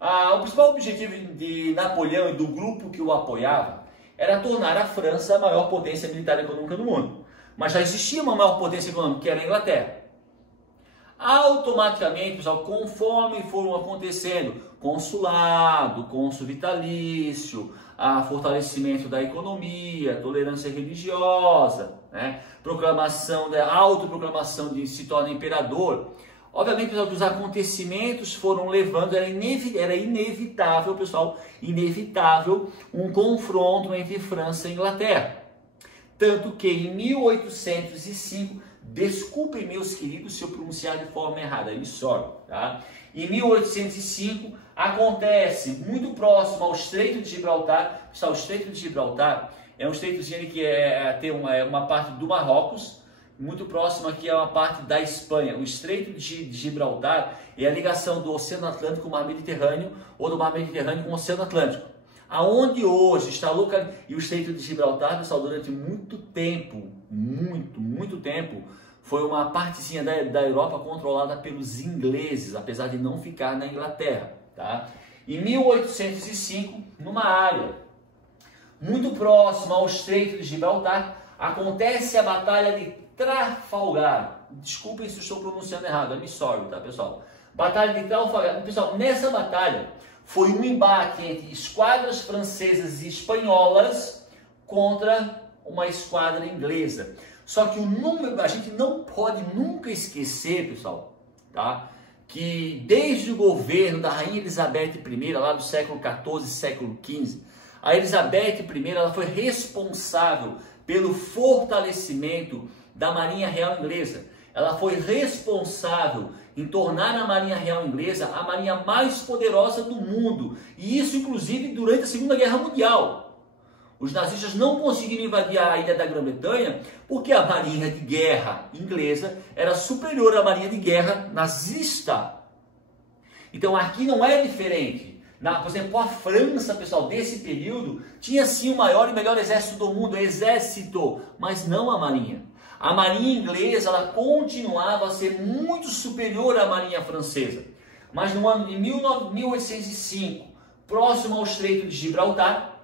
O principal objetivo de Napoleão e do grupo que o apoiava era tornar a França a maior potência militar e econômica do mundo. Mas já existia uma maior potência econômica, que era a Inglaterra. Automaticamente, pessoal, conforme foram acontecendo consulado, cônsul vitalício, fortalecimento da economia, tolerância religiosa, né? Autoproclamação de se tornar imperador. Obviamente, pessoal, que os acontecimentos foram levando, era inevitável, pessoal, um confronto entre França e Inglaterra. Tanto que em 1805, desculpem meus queridos se eu pronunciar de forma errada, tá? Em 1805 acontece muito próximo ao Estreito de Gibraltar. Pessoal, o Estreito de Gibraltar é um estreitozinho que tem uma parte do Marrocos, muito próximo aqui é uma parte da Espanha. O Estreito de Gibraltar é a ligação do Oceano Atlântico com o Mar Mediterrâneo ou do Mar Mediterrâneo com o Oceano Atlântico. Aonde hoje está localizado, e o Estreito de Gibraltar, pessoal, durante muito tempo, foi uma partezinha da Europa controlada pelos ingleses, apesar de não ficar na Inglaterra. Tá? Em 1805, numa área muito próxima ao Estreito de Gibraltar, acontece a Batalha de Trafalgar. Desculpem se eu estou pronunciando errado, I'm sorry, tá, pessoal? Batalha de Trafalgar. Pessoal, nessa batalha foi um embate entre esquadras francesas e espanholas contra uma esquadra inglesa. Só que o número, a gente não pode nunca esquecer, pessoal, tá? Que desde o governo da Rainha Elizabeth I, lá do século XIV, século XV, a Elizabeth I ela foi responsável pelo fortalecimento da Marinha Real Inglesa. Ela foi responsável em tornar a Marinha Real Inglesa a marinha mais poderosa do mundo. E isso, inclusive, durante a Segunda Guerra Mundial. Os nazistas não conseguiram invadir a ilha da Grã-Bretanha porque a marinha de guerra inglesa era superior à marinha de guerra nazista. Então aqui não é diferente. Por exemplo, a França, pessoal, desse período, tinha sim o maior e melhor exército do mundo, exército, mas não a marinha. A marinha inglesa ela continuava a ser muito superior à marinha francesa. Mas no ano de 1805, próximo ao Estreito de Gibraltar,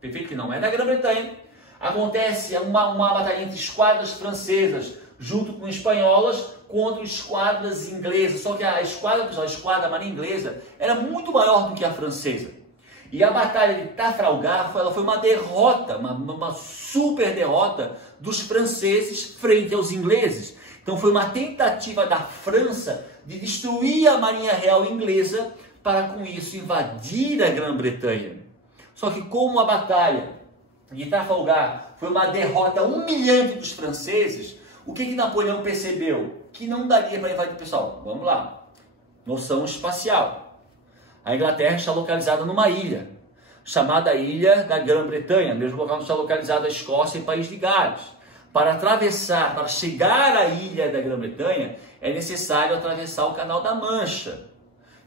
perfeito, que não é da Grã-Bretanha, acontece uma batalha entre esquadras francesas junto com espanholas contra esquadras inglesas. Só que a esquadra, pessoal, a esquadra, a marinha inglesa era muito maior do que a francesa. E a batalha de Trafalgar ela foi uma derrota, uma super derrota dos franceses frente aos ingleses. Então foi uma tentativa da França de destruir a marinha real inglesa para com isso invadir a Grã-Bretanha. Só que como a batalha de Trafalgar foi uma derrota humilhante dos franceses, o que Napoleão percebeu? Que não daria para invadir. Pessoal, vamos lá. Noção espacial. A Inglaterra está localizada numa ilha, chamada Ilha da Grã-Bretanha, mesmo local onde está localizada a Escócia e o País de Gales. Para atravessar, para chegar à Ilha da Grã-Bretanha, é necessário atravessar o Canal da Mancha.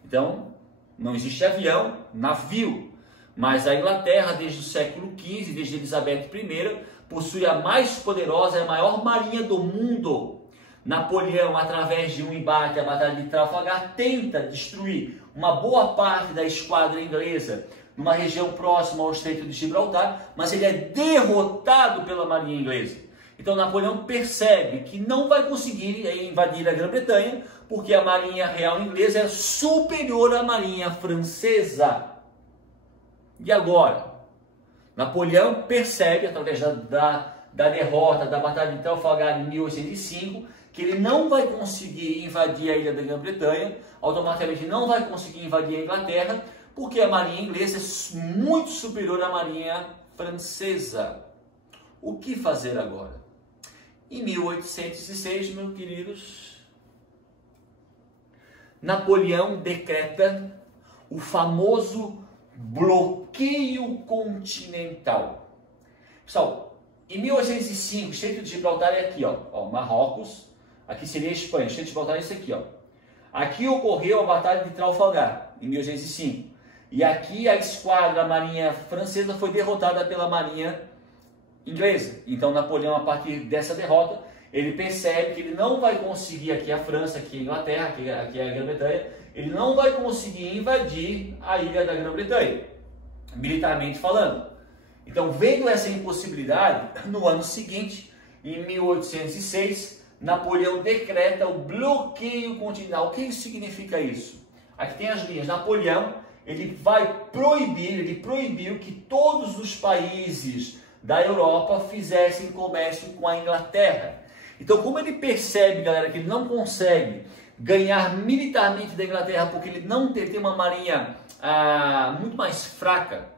Então, não existe avião, navio. Mas a Inglaterra, desde o século XV, desde Elizabeth I, possui a mais poderosa e a maior marinha do mundo. Napoleão, através de um embate, a Batalha de Trafalgar, tenta destruir uma boa parte da esquadra inglesa numa região próxima ao Estreito de Gibraltar, mas ele é derrotado pela marinha inglesa. Então Napoleão percebe que não vai conseguir invadir a Grã-Bretanha, porque a marinha real inglesa é superior à marinha francesa. E agora? Napoleão percebe, através da derrota da Batalha de Trafalgar em 1805, que ele não vai conseguir invadir a ilha da Grã-Bretanha, automaticamente não vai conseguir invadir a Inglaterra, porque a marinha inglesa é muito superior à marinha francesa. O que fazer agora? Em 1806, meus queridos, Napoleão decreta o famoso bloqueio continental. Pessoal, em 1805, o Estreito de Gibraltar é aqui, ó, Marrocos, aqui seria a Espanha, o Estreito de Gibraltar é isso aqui, ó. Aqui ocorreu a Batalha de Trafalgar, em 1805, e aqui a esquadra, a marinha francesa, foi derrotada pela marinha inglesa. Então Napoleão, a partir dessa derrota, ele percebe que ele não vai conseguir, aqui a França, aqui a Inglaterra, aqui a Grã-Bretanha, ele não vai conseguir invadir a ilha da Grã-Bretanha, militarmente falando. Então, vendo essa impossibilidade, no ano seguinte, em 1806, Napoleão decreta o bloqueio continental. O que significa isso? Aqui tem as linhas. Napoleão, ele proibiu que todos os países da Europa fizessem comércio com a Inglaterra. Então, como ele percebe, galera, que ele não consegue ganhar militarmente da Inglaterra, porque ele não tem uma marinha muito mais fraca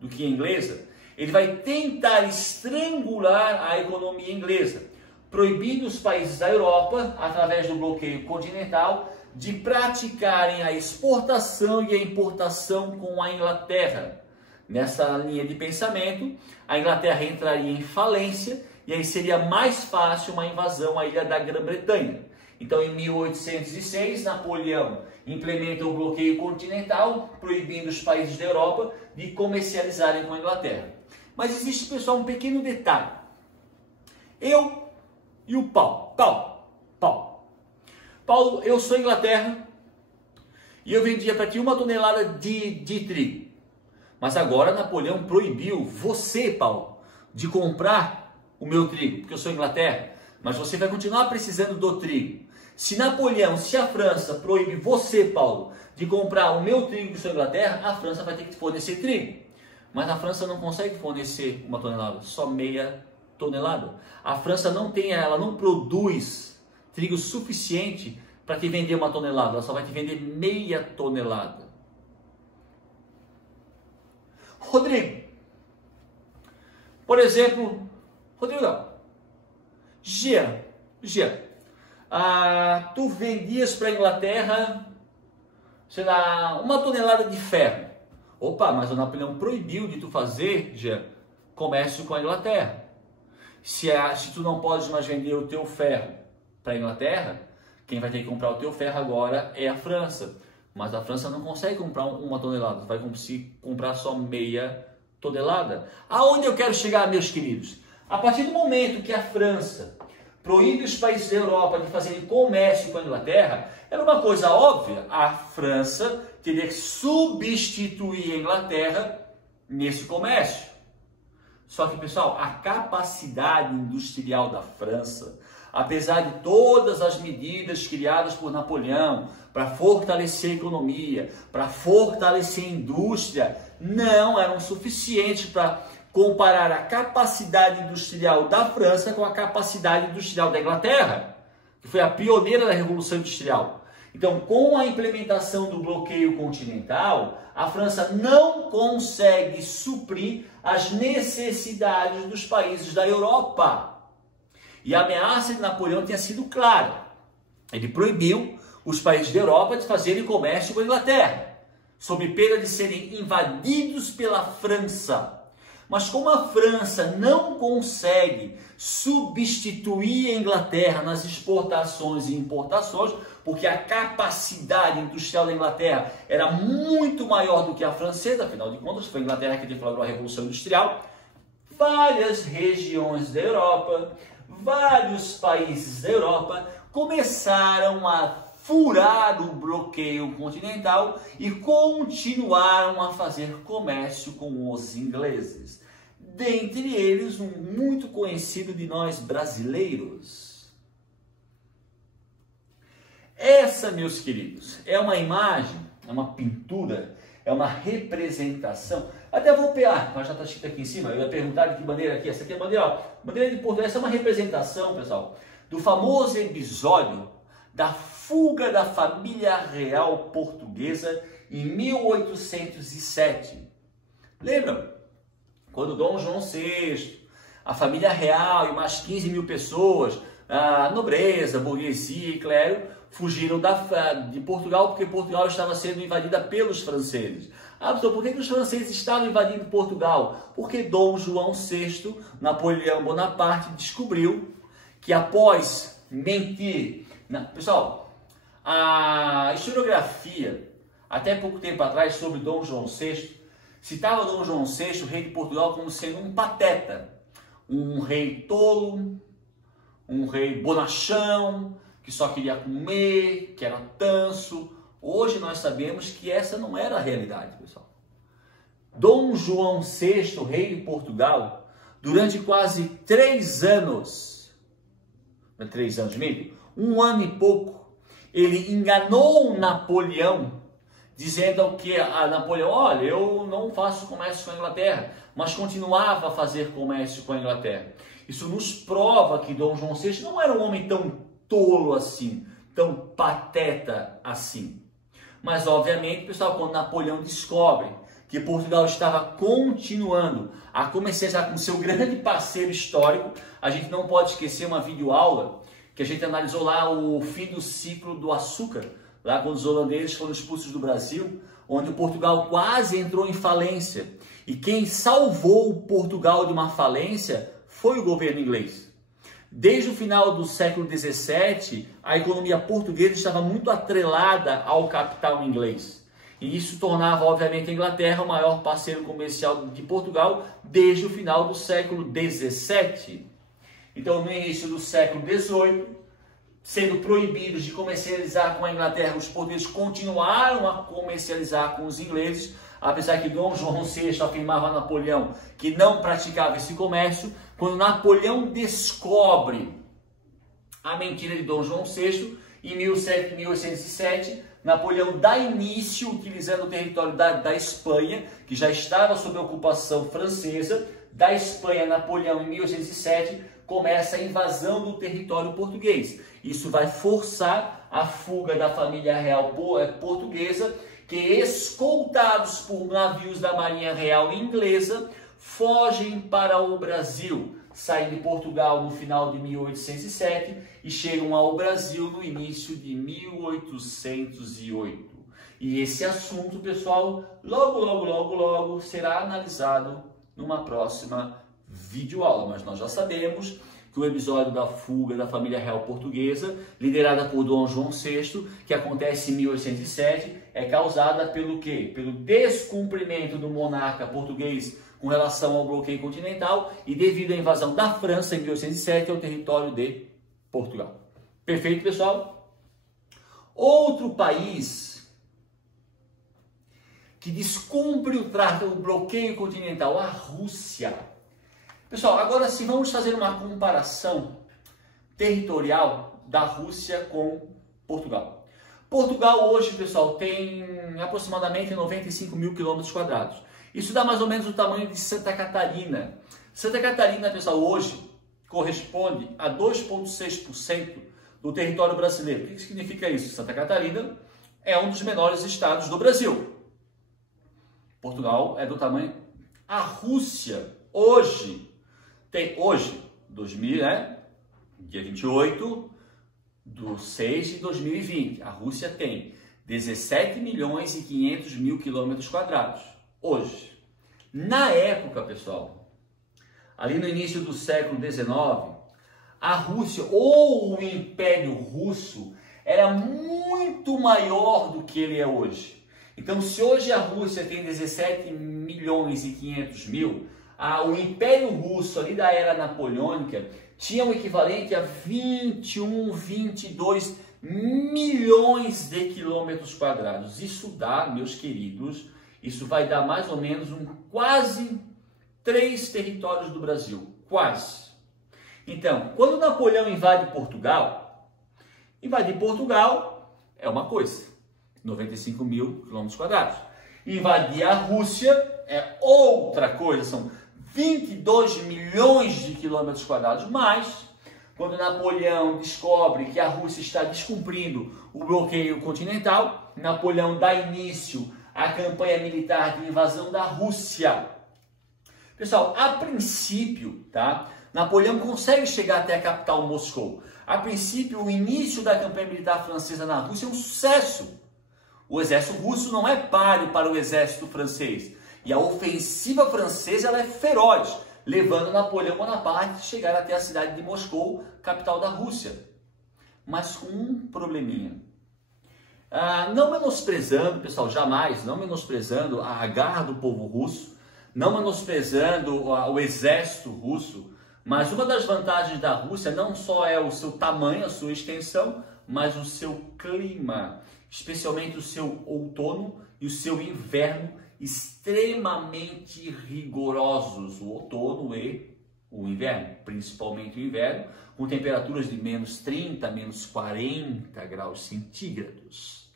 do que a inglesa, ele vai tentar estrangular a economia inglesa, proibindo os países da Europa, através do bloqueio continental, de praticarem a exportação e a importação com a Inglaterra. Nessa linha de pensamento, a Inglaterra entraria em falência e aí seria mais fácil uma invasão à ilha da Grã-Bretanha. Então, em 1806, Napoleão implementa o bloqueio continental, proibindo os países da Europa de comercializarem com a Inglaterra. Mas existe, pessoal, um pequeno detalhe. Eu E o Paulo? Paulo, eu sou Inglaterra e eu vendia para ti 1 tonelada de trigo. Mas agora Napoleão proibiu você, Paulo, de comprar o meu trigo, porque eu sou Inglaterra. Mas você vai continuar precisando do trigo. Se a França proíbe você, Paulo, de comprar o meu trigo que sou Inglaterra, a França vai ter que fornecer trigo. Mas a França não consegue fornecer 1 tonelada, só meia tonelada. A França ela não produz trigo suficiente para te vender 1 tonelada, ela só vai te vender meia tonelada. Rodrigo, por exemplo, Gia, tu vendias para a Inglaterra, sei lá, 1 tonelada de ferro. Opa, mas o Napoleão proibiu de tu fazer, Gia, comércio com a Inglaterra. Se tu não podes mais vender o teu ferro para a Inglaterra, quem vai ter que comprar o teu ferro agora é a França. Mas a França não consegue comprar 1 tonelada, vai conseguir comprar só meia tonelada. Aonde eu quero chegar, meus queridos? A partir do momento que a França proíbe os países da Europa de fazerem comércio com a Inglaterra, era uma coisa óbvia, a França teria que substituir a Inglaterra nesse comércio. Só que, pessoal, a capacidade industrial da França, apesar de todas as medidas criadas por Napoleão para fortalecer a economia, para fortalecer a indústria, não eram suficientes para comparar a capacidade industrial da França com a capacidade industrial da Inglaterra, que foi a pioneira da Revolução Industrial. Então, com a implementação do bloqueio continental, a França não consegue suprir as necessidades dos países da Europa. E a ameaça de Napoleão tinha sido clara. Ele proibiu os países da Europa de fazerem comércio com a Inglaterra, sob pena de serem invadidos pela França. Mas como a França não consegue substituir a Inglaterra nas exportações e importações, porque a capacidade industrial da Inglaterra era muito maior do que a francesa, afinal de contas foi a Inglaterra que deflagrou a Revolução Industrial, várias regiões da Europa, vários países da Europa começaram a furar o bloqueio continental e continuaram a fazer comércio com os ingleses. Dentre eles, um muito conhecido de nós brasileiros. Essa, meus queridos, é uma imagem, é uma pintura, é uma representação. Até vou pegar, mas já está escrito aqui em cima, eu ia perguntar de que bandeira aqui. Essa aqui é a bandeira, ó, bandeira de Portugal. Essa é uma representação, pessoal, do famoso episódio da fuga da família real portuguesa em 1807. Lembram? Quando Dom João VI, a família real e mais 15 mil pessoas, a nobreza, a burguesia e clero, fugiram de Portugal porque Portugal estava sendo invadida pelos franceses. Pessoal, por que os franceses estavam invadindo Portugal? Porque Dom João VI, Napoleão Bonaparte, descobriu que após mentir... Pessoal, a historiografia, até pouco tempo atrás, sobre Dom João VI, citava Dom João VI, o rei de Portugal, como sendo um pateta, um rei tolo, um rei bonachão, que só queria comer, que era tanso. Hoje nós sabemos que essa não era a realidade, pessoal. Dom João VI, rei de Portugal, durante quase 3 anos, não é 3 anos mesmo, 1 ano e pouco, ele enganou Napoleão, dizendo que a Napoleão, olha, eu não faço comércio com a Inglaterra, mas continuava a fazer comércio com a Inglaterra. Isso nos prova que Dom João VI não era um homem tão tolo assim, tão pateta assim. Mas, obviamente, pessoal, quando Napoleão descobre que Portugal estava continuando a comercializar com seu grande parceiro histórico, a gente não pode esquecer uma videoaula que a gente analisou lá o fim do ciclo do açúcar, lá quando os holandeses foram expulsos do Brasil, onde Portugal quase entrou em falência. E quem salvou Portugal de uma falência foi o governo inglês. Desde o final do século XVII, a economia portuguesa estava muito atrelada ao capital inglês. E isso tornava, obviamente, a Inglaterra o maior parceiro comercial de Portugal desde o final do século XVII. Então, no início do século XVIII, sendo proibidos de comercializar com a Inglaterra, os portugueses continuaram a comercializar com os ingleses, apesar que Dom João VI afirmava a Napoleão que não praticava esse comércio. Quando Napoleão descobre a mentira de Dom João VI, em 1807, Napoleão dá início, utilizando o território da Espanha, que já estava sob ocupação francesa. Da Espanha, Napoleão, em 1807, começa a invasão do território português. Isso vai forçar a fuga da família real portuguesa, que, escoltados por navios da Marinha Real Inglesa, fogem para o Brasil, saem de Portugal no final de 1807 e chegam ao Brasil no início de 1808. E esse assunto, pessoal, logo será analisado numa próxima videoaula. Mas nós já sabemos que o episódio da fuga da família real portuguesa, liderada por Dom João VI, que acontece em 1807, é causada pelo quê? Pelo descumprimento do monarca português com relação ao bloqueio continental e devido à invasão da França em 1807 ao território de Portugal. Perfeito, pessoal? Outro país que descumpre o bloqueio continental, a Rússia. Pessoal, agora sim vamos fazer uma comparação territorial da Rússia com Portugal. Portugal hoje, pessoal, tem aproximadamente 95 mil quilômetros quadrados. Isso dá mais ou menos o tamanho de Santa Catarina. Santa Catarina, pessoal, hoje corresponde a 2,6% do território brasileiro. O que significa isso? Santa Catarina é um dos menores estados do Brasil. Portugal é do tamanho... A Rússia, dia 28 de 6 de 2020, a Rússia tem 17 milhões e 500 mil quilômetros quadrados. Hoje, na época, pessoal, ali no início do século XIX, a Rússia ou o Império Russo era muito maior do que ele é hoje. Então, se hoje a Rússia tem 17 milhões e 500 mil, o Império Russo ali da era napoleônica tinha o equivalente a 21, 22 milhões de quilômetros quadrados. Isso dá, meus queridos, isso vai dar mais ou menos quase 3 territórios do Brasil, quase. Então, quando Napoleão invade Portugal é uma coisa, 95 mil quilômetros quadrados. Invadir a Rússia é outra coisa, são 22 milhões de quilômetros quadrados, mas quando Napoleão descobre que a Rússia está descumprindo o bloqueio continental, Napoleão dá início à campanha militar de invasão da Rússia. Pessoal, a princípio, tá? Napoleão consegue chegar até a capital Moscou. A princípio, o início da campanha militar francesa na Rússia é um sucesso. O exército russo não é páreo para o exército francês. E a ofensiva francesa ela é feroz, levando Napoleão Bonaparte a chegar até a cidade de Moscou, capital da Rússia. Mas com um probleminha. Não menosprezando, pessoal, jamais, não menosprezando a garra do povo russo, não menosprezando o exército russo, mas uma das vantagens da Rússia não só é o seu tamanho, a sua extensão, mas o seu clima, especialmente o seu outono e o seu inverno extremamente rigorosos, o outono e o inverno, principalmente o inverno, com temperaturas de menos 30, menos 40 graus centígrados.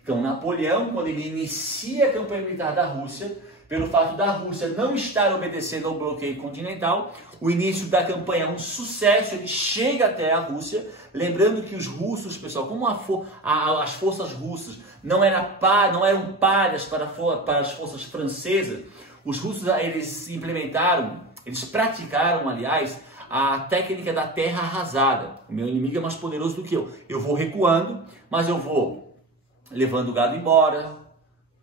Então, Napoleão, quando ele inicia a campanha militar da Rússia, pelo fato da Rússia não estar obedecendo ao bloqueio continental, o início da campanha é um sucesso, ele chega até a Rússia, lembrando que os russos, pessoal, como as forças russas não eram párias para as forças francesas, os russos eles praticaram, aliás, a técnica da terra arrasada. O meu inimigo é mais poderoso do que eu. Eu vou recuando, mas eu vou levando o gado embora,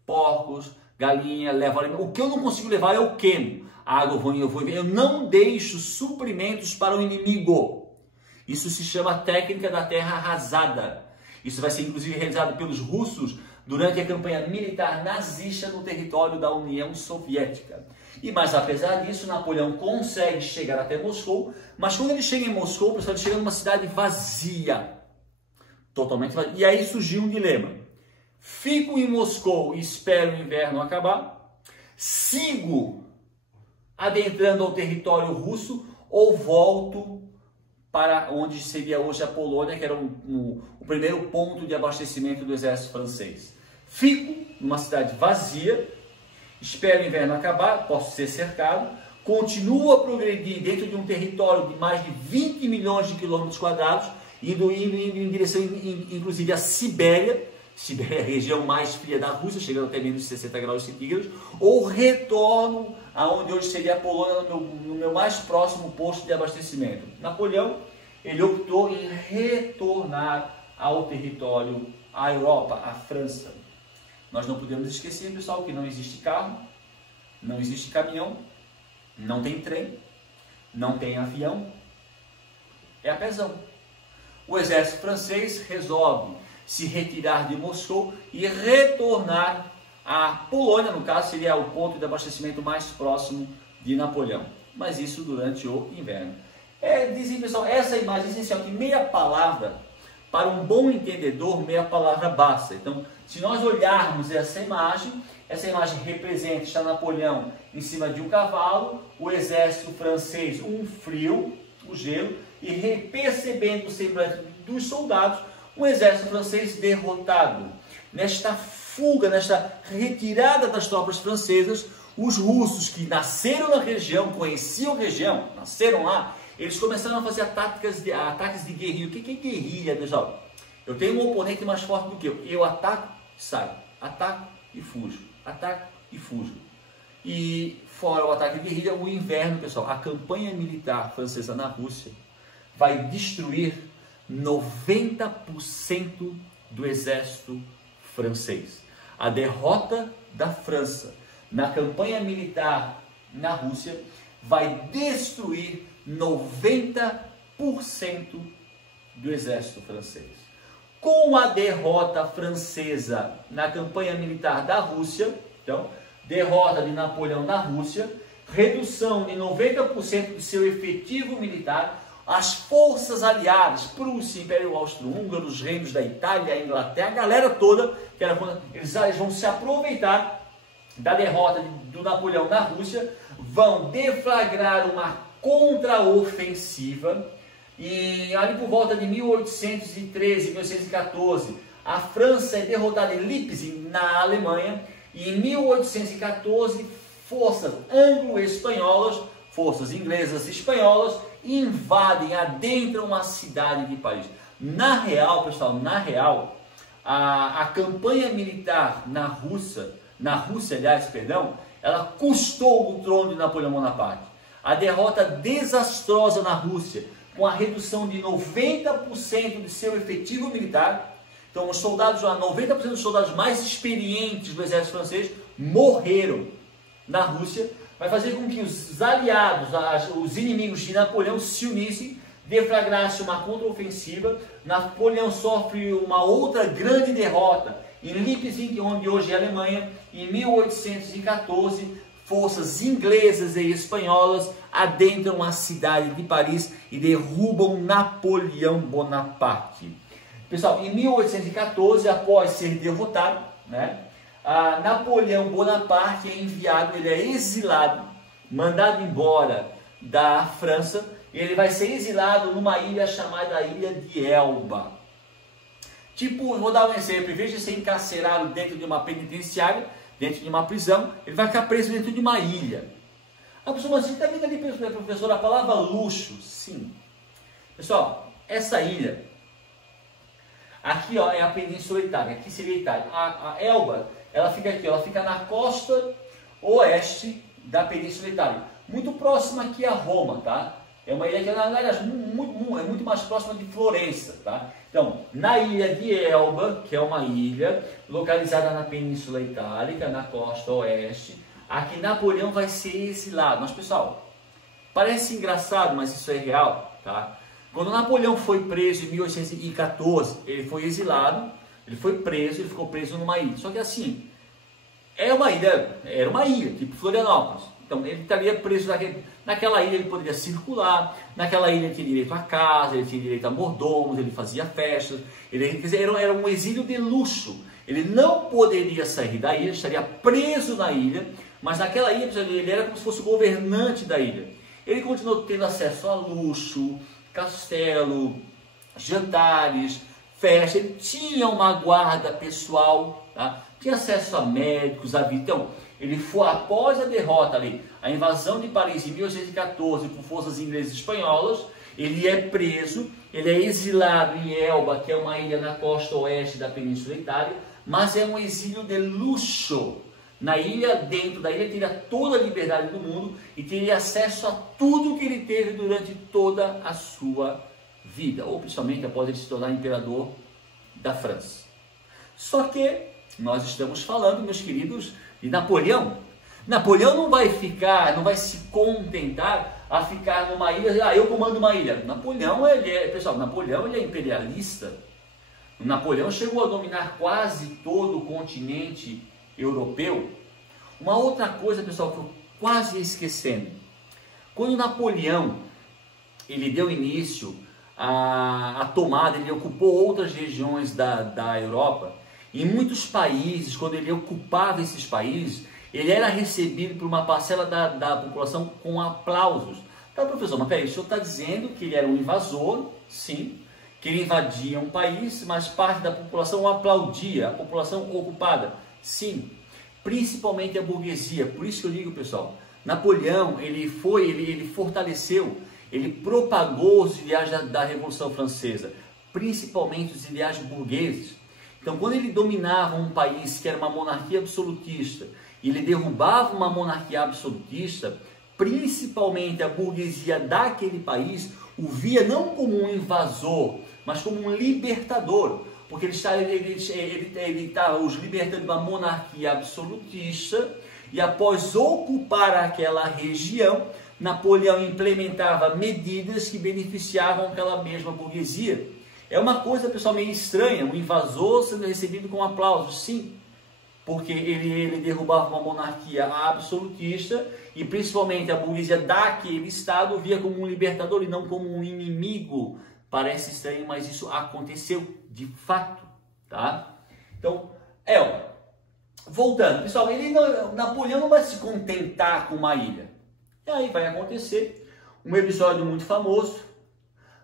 porcos, galinha, levo alimento. O que eu não consigo levar eu queimo. A água eu não deixo suprimentos para o inimigo. Isso se chama técnica da terra arrasada. Isso vai ser inclusive realizado pelos russos durante a campanha militar nazista no território da União Soviética. Mas apesar disso, Napoleão consegue chegar até Moscou, mas quando ele chega em Moscou, pessoal, ele chega numa cidade vazia, totalmente vazia. E aí surgiu um dilema: fico em Moscou e espero o inverno acabar, sigo adentrando ao território russo ou volto para onde seria hoje a Polônia, que era o primeiro ponto de abastecimento do exército francês. Fico numa cidade vazia, espero o inverno acabar, posso ser cercado, continuo a progredir dentro de um território de mais de 20 milhões de quilômetros quadrados, indo em direção, inclusive, à Sibéria. Sibéria é a região mais fria da Rússia, chegando até menos de 60 graus centígrados, ou retorno aonde hoje seria a Polônia, no meu mais próximo posto de abastecimento. Napoleão, ele optou em retornar ao território, à Europa, à França. Nós não podemos esquecer, pessoal, que não existe carro, não existe caminhão, não tem trem, não tem avião, é a pezão. O exército francês resolve se retirar de Moscou e retornar à Polônia, no caso seria o ponto de abastecimento mais próximo de Napoleão, mas isso durante o inverno. Dizem, pessoal, essa imagem essencial, que meia palavra, para um bom entendedor, meia palavra basta. Então, se nós olharmos essa imagem representa, está Napoleão em cima de um cavalo, o exército francês, um frio, o gelo, e percebendo o semblante dos soldados, um exército francês derrotado. Nesta fuga, nesta retirada das tropas francesas, os russos que nasceram na região, conheciam a região, nasceram lá, eles começaram a fazer ataques de guerrilha. O que é guerrilha, pessoal? Eu tenho um oponente mais forte do que eu. Eu ataco e saio. Ataco e fujo. Ataco e fujo. E fora o ataque de guerrilha, o inverno, pessoal, a campanha militar francesa na Rússia vai destruir 90% do exército francês. A derrota da França na campanha militar na Rússia vai destruir 90% do exército francês. Com a derrota francesa na campanha militar da Rússia, então, derrota de Napoleão na Rússia, redução de 90% do seu efetivo militar, as forças aliadas, Prússia, Império Austro-Húngaro, os reinos da Itália, a Inglaterra, a galera toda, eles vão se aproveitar da derrota do Napoleão na Rússia, vão deflagrar uma contraofensiva, e ali por volta de 1813, 1814, a França é derrotada em Leipzig, na Alemanha, e em 1814, forças anglo-espanholas, forças inglesas e espanholas, invadem, adentram a cidade de Paris. Na real, pessoal, a campanha militar na Rússia, ela custou o trono de Napoleão Bonaparte. A derrota desastrosa na Rússia, com a redução de 90% de seu efetivo militar. Então, os soldados, 90% dos soldados mais experientes do exército francês morreram na Rússia, vai fazer com que os aliados, os inimigos de Napoleão se unissem, deflagrasse uma contraofensiva. Napoleão sofre uma outra grande derrota em Leipzig, onde hoje é a Alemanha. Em 1814, forças inglesas e espanholas adentram a cidade de Paris e derrubam Napoleão Bonaparte. Pessoal, em 1814, após ser derrotado, Napoleão Bonaparte é enviado, ele é exilado, mandado embora da França, e ele vai ser exilado numa ilha chamada Ilha de Elba. Tipo, vou dar um exemplo, em vez de ser encarcerado dentro de uma penitenciária, dentro de uma prisão, ele vai ficar preso dentro de uma ilha. A pessoa, mas você está vendo ali, professor, a palavra luxo? Sim. Pessoal, essa ilha, aqui é a Península Itália, aqui seria a Itália. A Elba, ela fica aqui, ela fica na costa oeste da Península Itália, muito próxima aqui a Roma, tá? É uma ilha que, aliás, é muito mais próxima de Florença, tá? Então, na ilha de Elba, que é uma ilha localizada na Península Itálica, na costa oeste, aqui Napoleão vai ser exilado. Mas, pessoal, parece engraçado, mas isso é real, tá? Quando Napoleão foi preso em 1814, ele foi exilado, ele foi preso, ele ficou preso numa ilha. Só que assim, era uma ilha, tipo Florianópolis. Então ele estaria preso naquela ilha, ele poderia circular, naquela ilha ele tinha direito a casa, ele tinha direito a mordomos, ele fazia festas, quer dizer, era um exílio de luxo. Ele não poderia sair da ilha, estaria preso na ilha, mas naquela ilha ele era como se fosse o governante da ilha. Ele continuou tendo acesso a luxo, castelo, jantares, festa, ele tinha uma guarda pessoal, tá? Tinha acesso a médicos, a vida. Então, ele foi, após a derrota ali, a invasão de Paris em 1814 por forças inglesas e espanholas, ele é preso, ele é exilado em Elba, que é uma ilha na costa oeste da Península Itália, mas é um exílio de luxo. Na ilha, dentro da ilha, teria toda a liberdade do mundo e teria acesso a tudo que ele teve durante toda a sua vida, ou principalmente após ele se tornar imperador da França. Só que nós estamos falando, meus queridos, de Napoleão. Napoleão não vai se contentar a ficar numa ilha, eu comando uma ilha. Napoleão, Napoleão ele é imperialista. Napoleão chegou a dominar quase todo o continente europeu. Uma outra coisa, pessoal, que eu quase ia esquecendo. Quando Napoleão ele deu início à tomada, ele ocupou outras regiões da Europa. Em muitos países, quando ele ocupava esses países, ele era recebido por uma parcela da população com aplausos. Tá, professor, mas peraí, o senhor está dizendo que ele era um invasor? Sim. Que ele invadia um país, mas parte da população o aplaudia, a população ocupada. Sim, principalmente a burguesia. Por isso que eu digo, pessoal, Napoleão, ele fortaleceu, ele propagou os ideais da Revolução Francesa, principalmente os ideais burgueses. Então, quando ele dominava um país que era uma monarquia absolutista, e ele derrubava uma monarquia absolutista, principalmente a burguesia daquele país o via não como um invasor, mas como um libertador, porque ele está os libertando de uma monarquia absolutista, e após ocupar aquela região, Napoleão implementava medidas que beneficiavam aquela mesma burguesia. É uma coisa, pessoal, meio estranha, um invasor sendo recebido com aplausos, sim, porque ele derrubava uma monarquia absolutista e principalmente a burguesia daquele estado via como um libertador e não como um inimigo. Parece estranho, mas isso aconteceu de fato, tá? Então, voltando, pessoal, Napoleão não vai se contentar com uma ilha. E aí vai acontecer um episódio muito famoso.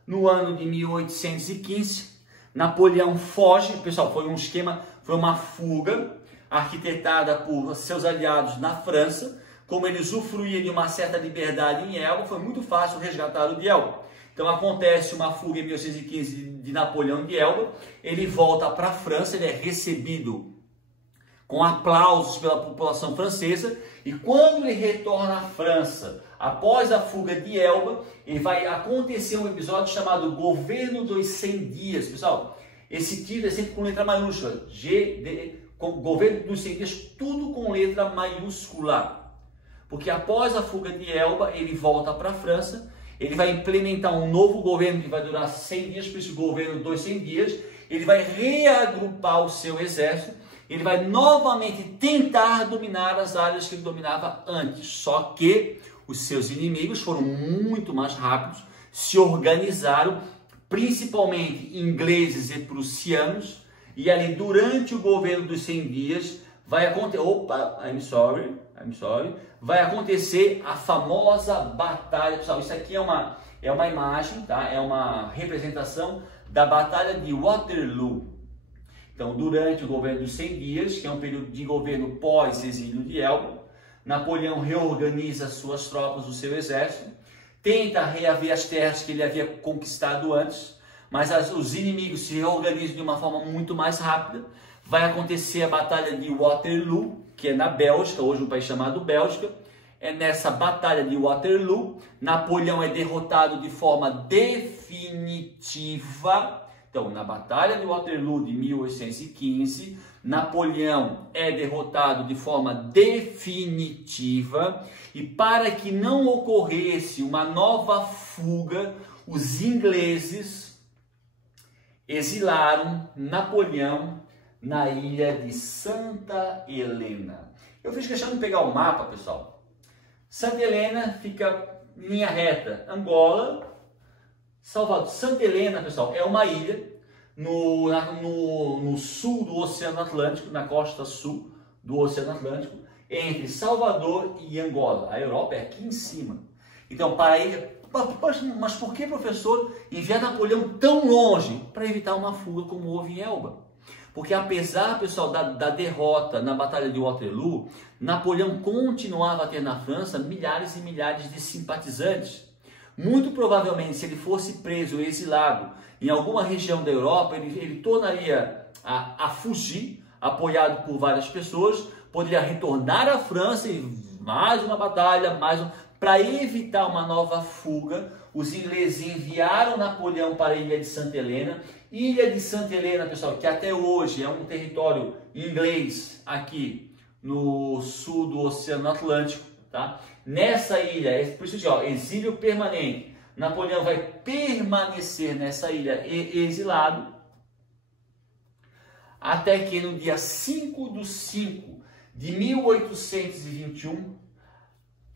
No ano de 1815, Napoleão foge, pessoal, foi uma fuga arquitetada por seus aliados na França. Como ele usufruía de uma certa liberdade em Elba, foi muito fácil resgatá-lo de Elba. Então acontece uma fuga em 1815 de Napoleão de Elba, ele volta para a França, ele é recebido com aplausos pela população francesa, e quando ele retorna à França, após a fuga de Elba, vai acontecer um episódio chamado Governo dos 100 Dias. Pessoal, esse título é sempre com letra maiúscula, Governo dos 100 Dias, tudo com letra maiúscula, porque após a fuga de Elba, ele volta para a França, ele vai implementar um novo governo que vai durar 100 dias, por isso o Governo dos 100 Dias, ele vai reagrupar o seu exército, ele vai novamente tentar dominar as áreas que ele dominava antes, só que os seus inimigos foram muito mais rápidos, se organizaram, principalmente ingleses e prussianos, e ali durante o Governo dos 100 Dias vai acontecer, vai acontecer a famosa batalha, pessoal, isso aqui é uma imagem, tá? É uma representação da Batalha de Waterloo. Então, durante o Governo dos 100 Dias, que é um período de governo pós-exílio de Elba, Napoleão reorganiza suas tropas, o seu exército, tenta reaver as terras que ele havia conquistado antes, mas os inimigos se reorganizam de uma forma muito mais rápida. Vai acontecer a Batalha de Waterloo, que é na Bélgica, hoje um país chamado Bélgica. É nessa Batalha de Waterloo, Napoleão é derrotado de forma definitiva. Então, na Batalha de Waterloo de 1815, Napoleão é derrotado de forma definitiva, e para que não ocorresse uma nova fuga, os ingleses exilaram Napoleão na ilha de Santa Helena. Eu fiz questão de pegar o mapa, pessoal, Santa Helena fica em linha reta. Angola, Salvador. Santa Helena, pessoal, é uma ilha no sul do Oceano Atlântico, na costa sul do Oceano Atlântico, entre Salvador e Angola. A Europa é aqui em cima. Então, para ir... Mas por que, professor, enviar Napoleão tão longe? Para evitar uma fuga como houve em Elba. Porque apesar, pessoal, da derrota na Batalha de Waterloo, Napoleão continuava a ter na França milhares e milhares de simpatizantes. Muito provavelmente, se ele fosse preso ou exilado em alguma região da Europa, ele tornaria a fugir, apoiado por várias pessoas, poderia retornar à França e mais uma batalha, Para evitar uma nova fuga, os ingleses enviaram Napoleão para a Ilha de Santa Helena. Ilha de Santa Helena, pessoal, que até hoje é um território inglês aqui no sul do Oceano Atlântico, tá? Nessa ilha, por isso ó, exílio permanente. Napoleão vai permanecer nessa ilha exilado até que no dia 5/5/1821,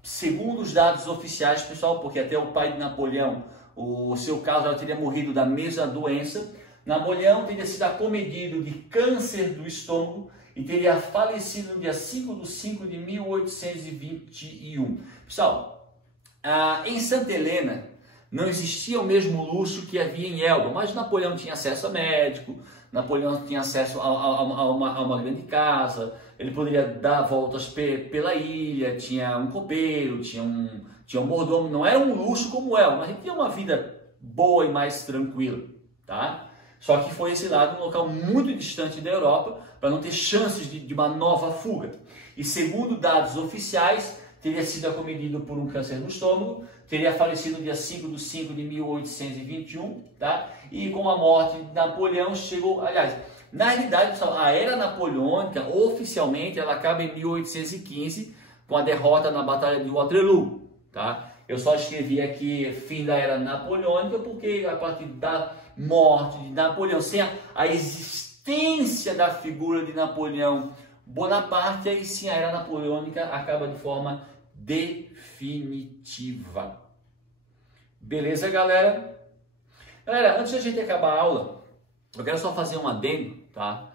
segundo os dados oficiais, pessoal, porque até o pai de Napoleão, o seu caso, ela teria morrido da mesma doença. Napoleão teria sido acometido de câncer do estômago e teria falecido no dia 5/5/1821. Pessoal, em Santa Helena não existia o mesmo luxo que havia em Elba, mas Napoleão tinha acesso a médico, Napoleão tinha acesso a uma grande casa, ele poderia dar voltas pela ilha, tinha um copeiro, tinha um mordomo, não era um luxo como Elba, mas ele tinha uma vida boa e mais tranquila, tá? Só que foi exilado em um local muito distante da Europa para não ter chances de uma nova fuga. E segundo dados oficiais, teria sido acometido por um câncer no estômago, teria falecido no dia 5/5/1821, tá? E com a morte de Napoleão chegou, aliás, na realidade, pessoal, a era napoleônica, oficialmente, ela acaba em 1815, com a derrota na Batalha de Waterloo, tá? Eu só escrevi aqui fim da era napoleônica porque a partir da morte de Napoleão, sem a existência da figura de Napoleão Bonaparte, aí sim a era napoleônica acaba de forma definitiva. Beleza, galera? Galera, antes da gente acabar a aula, eu quero só fazer um adendo, tá?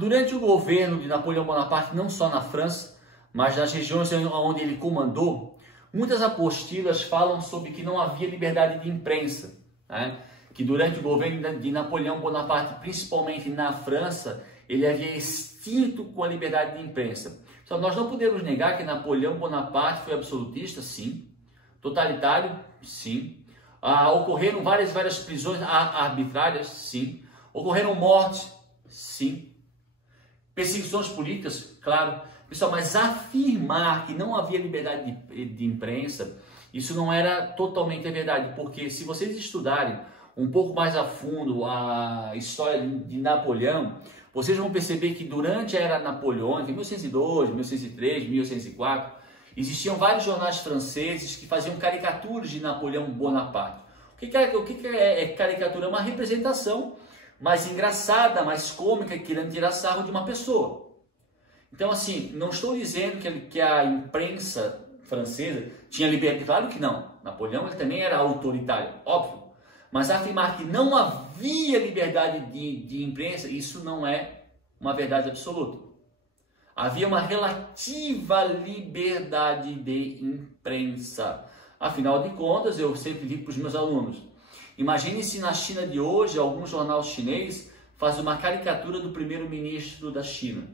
Durante o governo de Napoleão Bonaparte, não só na França, mas nas regiões onde ele comandou, muitas apostilas falam sobre que não havia liberdade de imprensa, né? Que durante o governo de Napoleão Bonaparte, principalmente na França, ele havia extinto com a liberdade de imprensa. Então, nós não podemos negar que Napoleão Bonaparte foi absolutista, sim. Totalitário, sim. Ocorreram várias prisões arbitrárias, sim. Ocorreram mortes, sim. Perseguições políticas, claro. Pessoal, mas afirmar que não havia liberdade de imprensa, isso não era totalmente a verdade, porque se vocês estudarem um pouco mais a fundo a história de Napoleão, vocês vão perceber que durante a era napoleônica, em 1102, 1103, 1104, existiam vários jornais franceses que faziam caricaturas de Napoleão Bonaparte. O que é caricatura? É uma representação mais engraçada, mais cômica, querendo tirar sarro de uma pessoa. Então, assim, não estou dizendo que a imprensa francesa tinha liberdade, claro que não. Napoleão ele também era autoritário, óbvio. Mas afirmar que não havia liberdade de imprensa, isso não é uma verdade absoluta. Havia uma relativa liberdade de imprensa. Afinal de contas, eu sempre digo para os meus alunos, imagine se na China de hoje, algum jornal chinês faz uma caricatura do primeiro-ministro da China.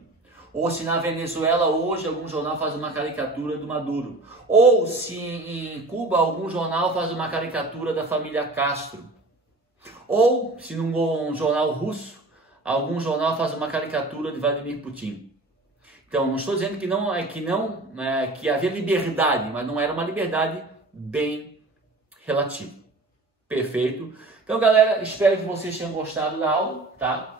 Ou se na Venezuela hoje algum jornal faz uma caricatura do Maduro. Ou se em Cuba algum jornal faz uma caricatura da família Castro. Ou se num jornal russo, algum jornal faz uma caricatura de Vladimir Putin. Então, não estou dizendo que havia liberdade, mas não era uma liberdade bem relativa. Perfeito? Então, galera, espero que vocês tenham gostado da aula, tá?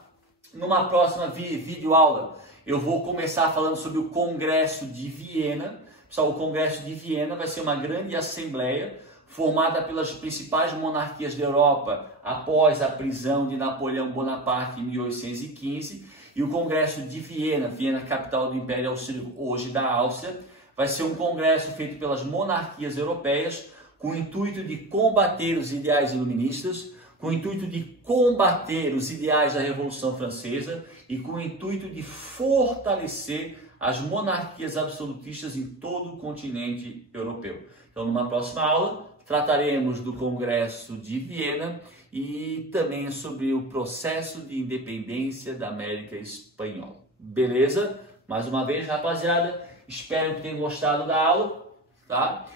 Numa próxima videoaula, eu vou começar falando sobre o Congresso de Viena. Pessoal, o Congresso de Viena vai ser uma grande assembleia formada pelas principais monarquias da Europa após a prisão de Napoleão Bonaparte em 1815. E o Congresso de Viena, capital do Império Austríaco, hoje da Áustria, Vai ser um congresso feito pelas monarquias europeias com o intuito de combater os ideais iluministas, com o intuito de combater os ideais da Revolução Francesa e com o intuito de fortalecer as monarquias absolutistas em todo o continente europeu. Então, numa próxima aula, trataremos do Congresso de Viena e também sobre o processo de independência da América Espanhola. Beleza? Mais uma vez, rapaziada, espero que tenham gostado da aula, tá?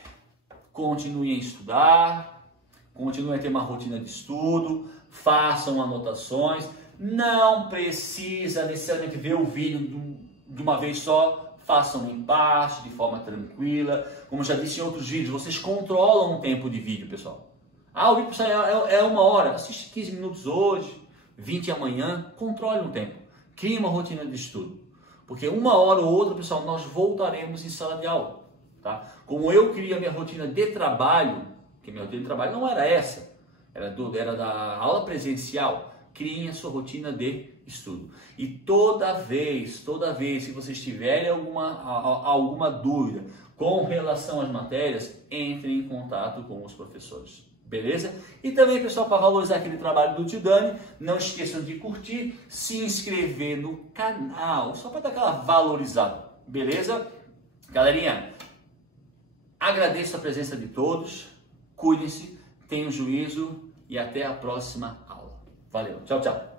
Continuem a estudar, continuem a ter uma rotina de estudo, façam anotações, não precisa necessariamente ver o vídeo de uma vez só, façam em parte, de forma tranquila. Como já disse em outros vídeos, vocês controlam o tempo de vídeo, pessoal. O vídeo é 1 hora, assiste 15 minutos hoje, 20 amanhã, controle o tempo. Crie uma rotina de estudo. Porque 1 hora ou outra, pessoal, nós voltaremos em sala de aula. Tá? Como eu criei a minha rotina de trabalho, que minha rotina de trabalho não era essa, era da aula presencial, criem a sua rotina de estudo. E toda vez que vocês tiverem alguma dúvida com relação às matérias, entrem em contato com os professores. Beleza? E também, pessoal, para valorizar aquele trabalho do Tio Dani, não esqueçam de curtir, se inscrever no canal, só para dar aquela valorizada. Beleza? Galerinha, agradeço a presença de todos, cuidem-se, tenham juízo e até a próxima aula. Valeu, tchau, tchau.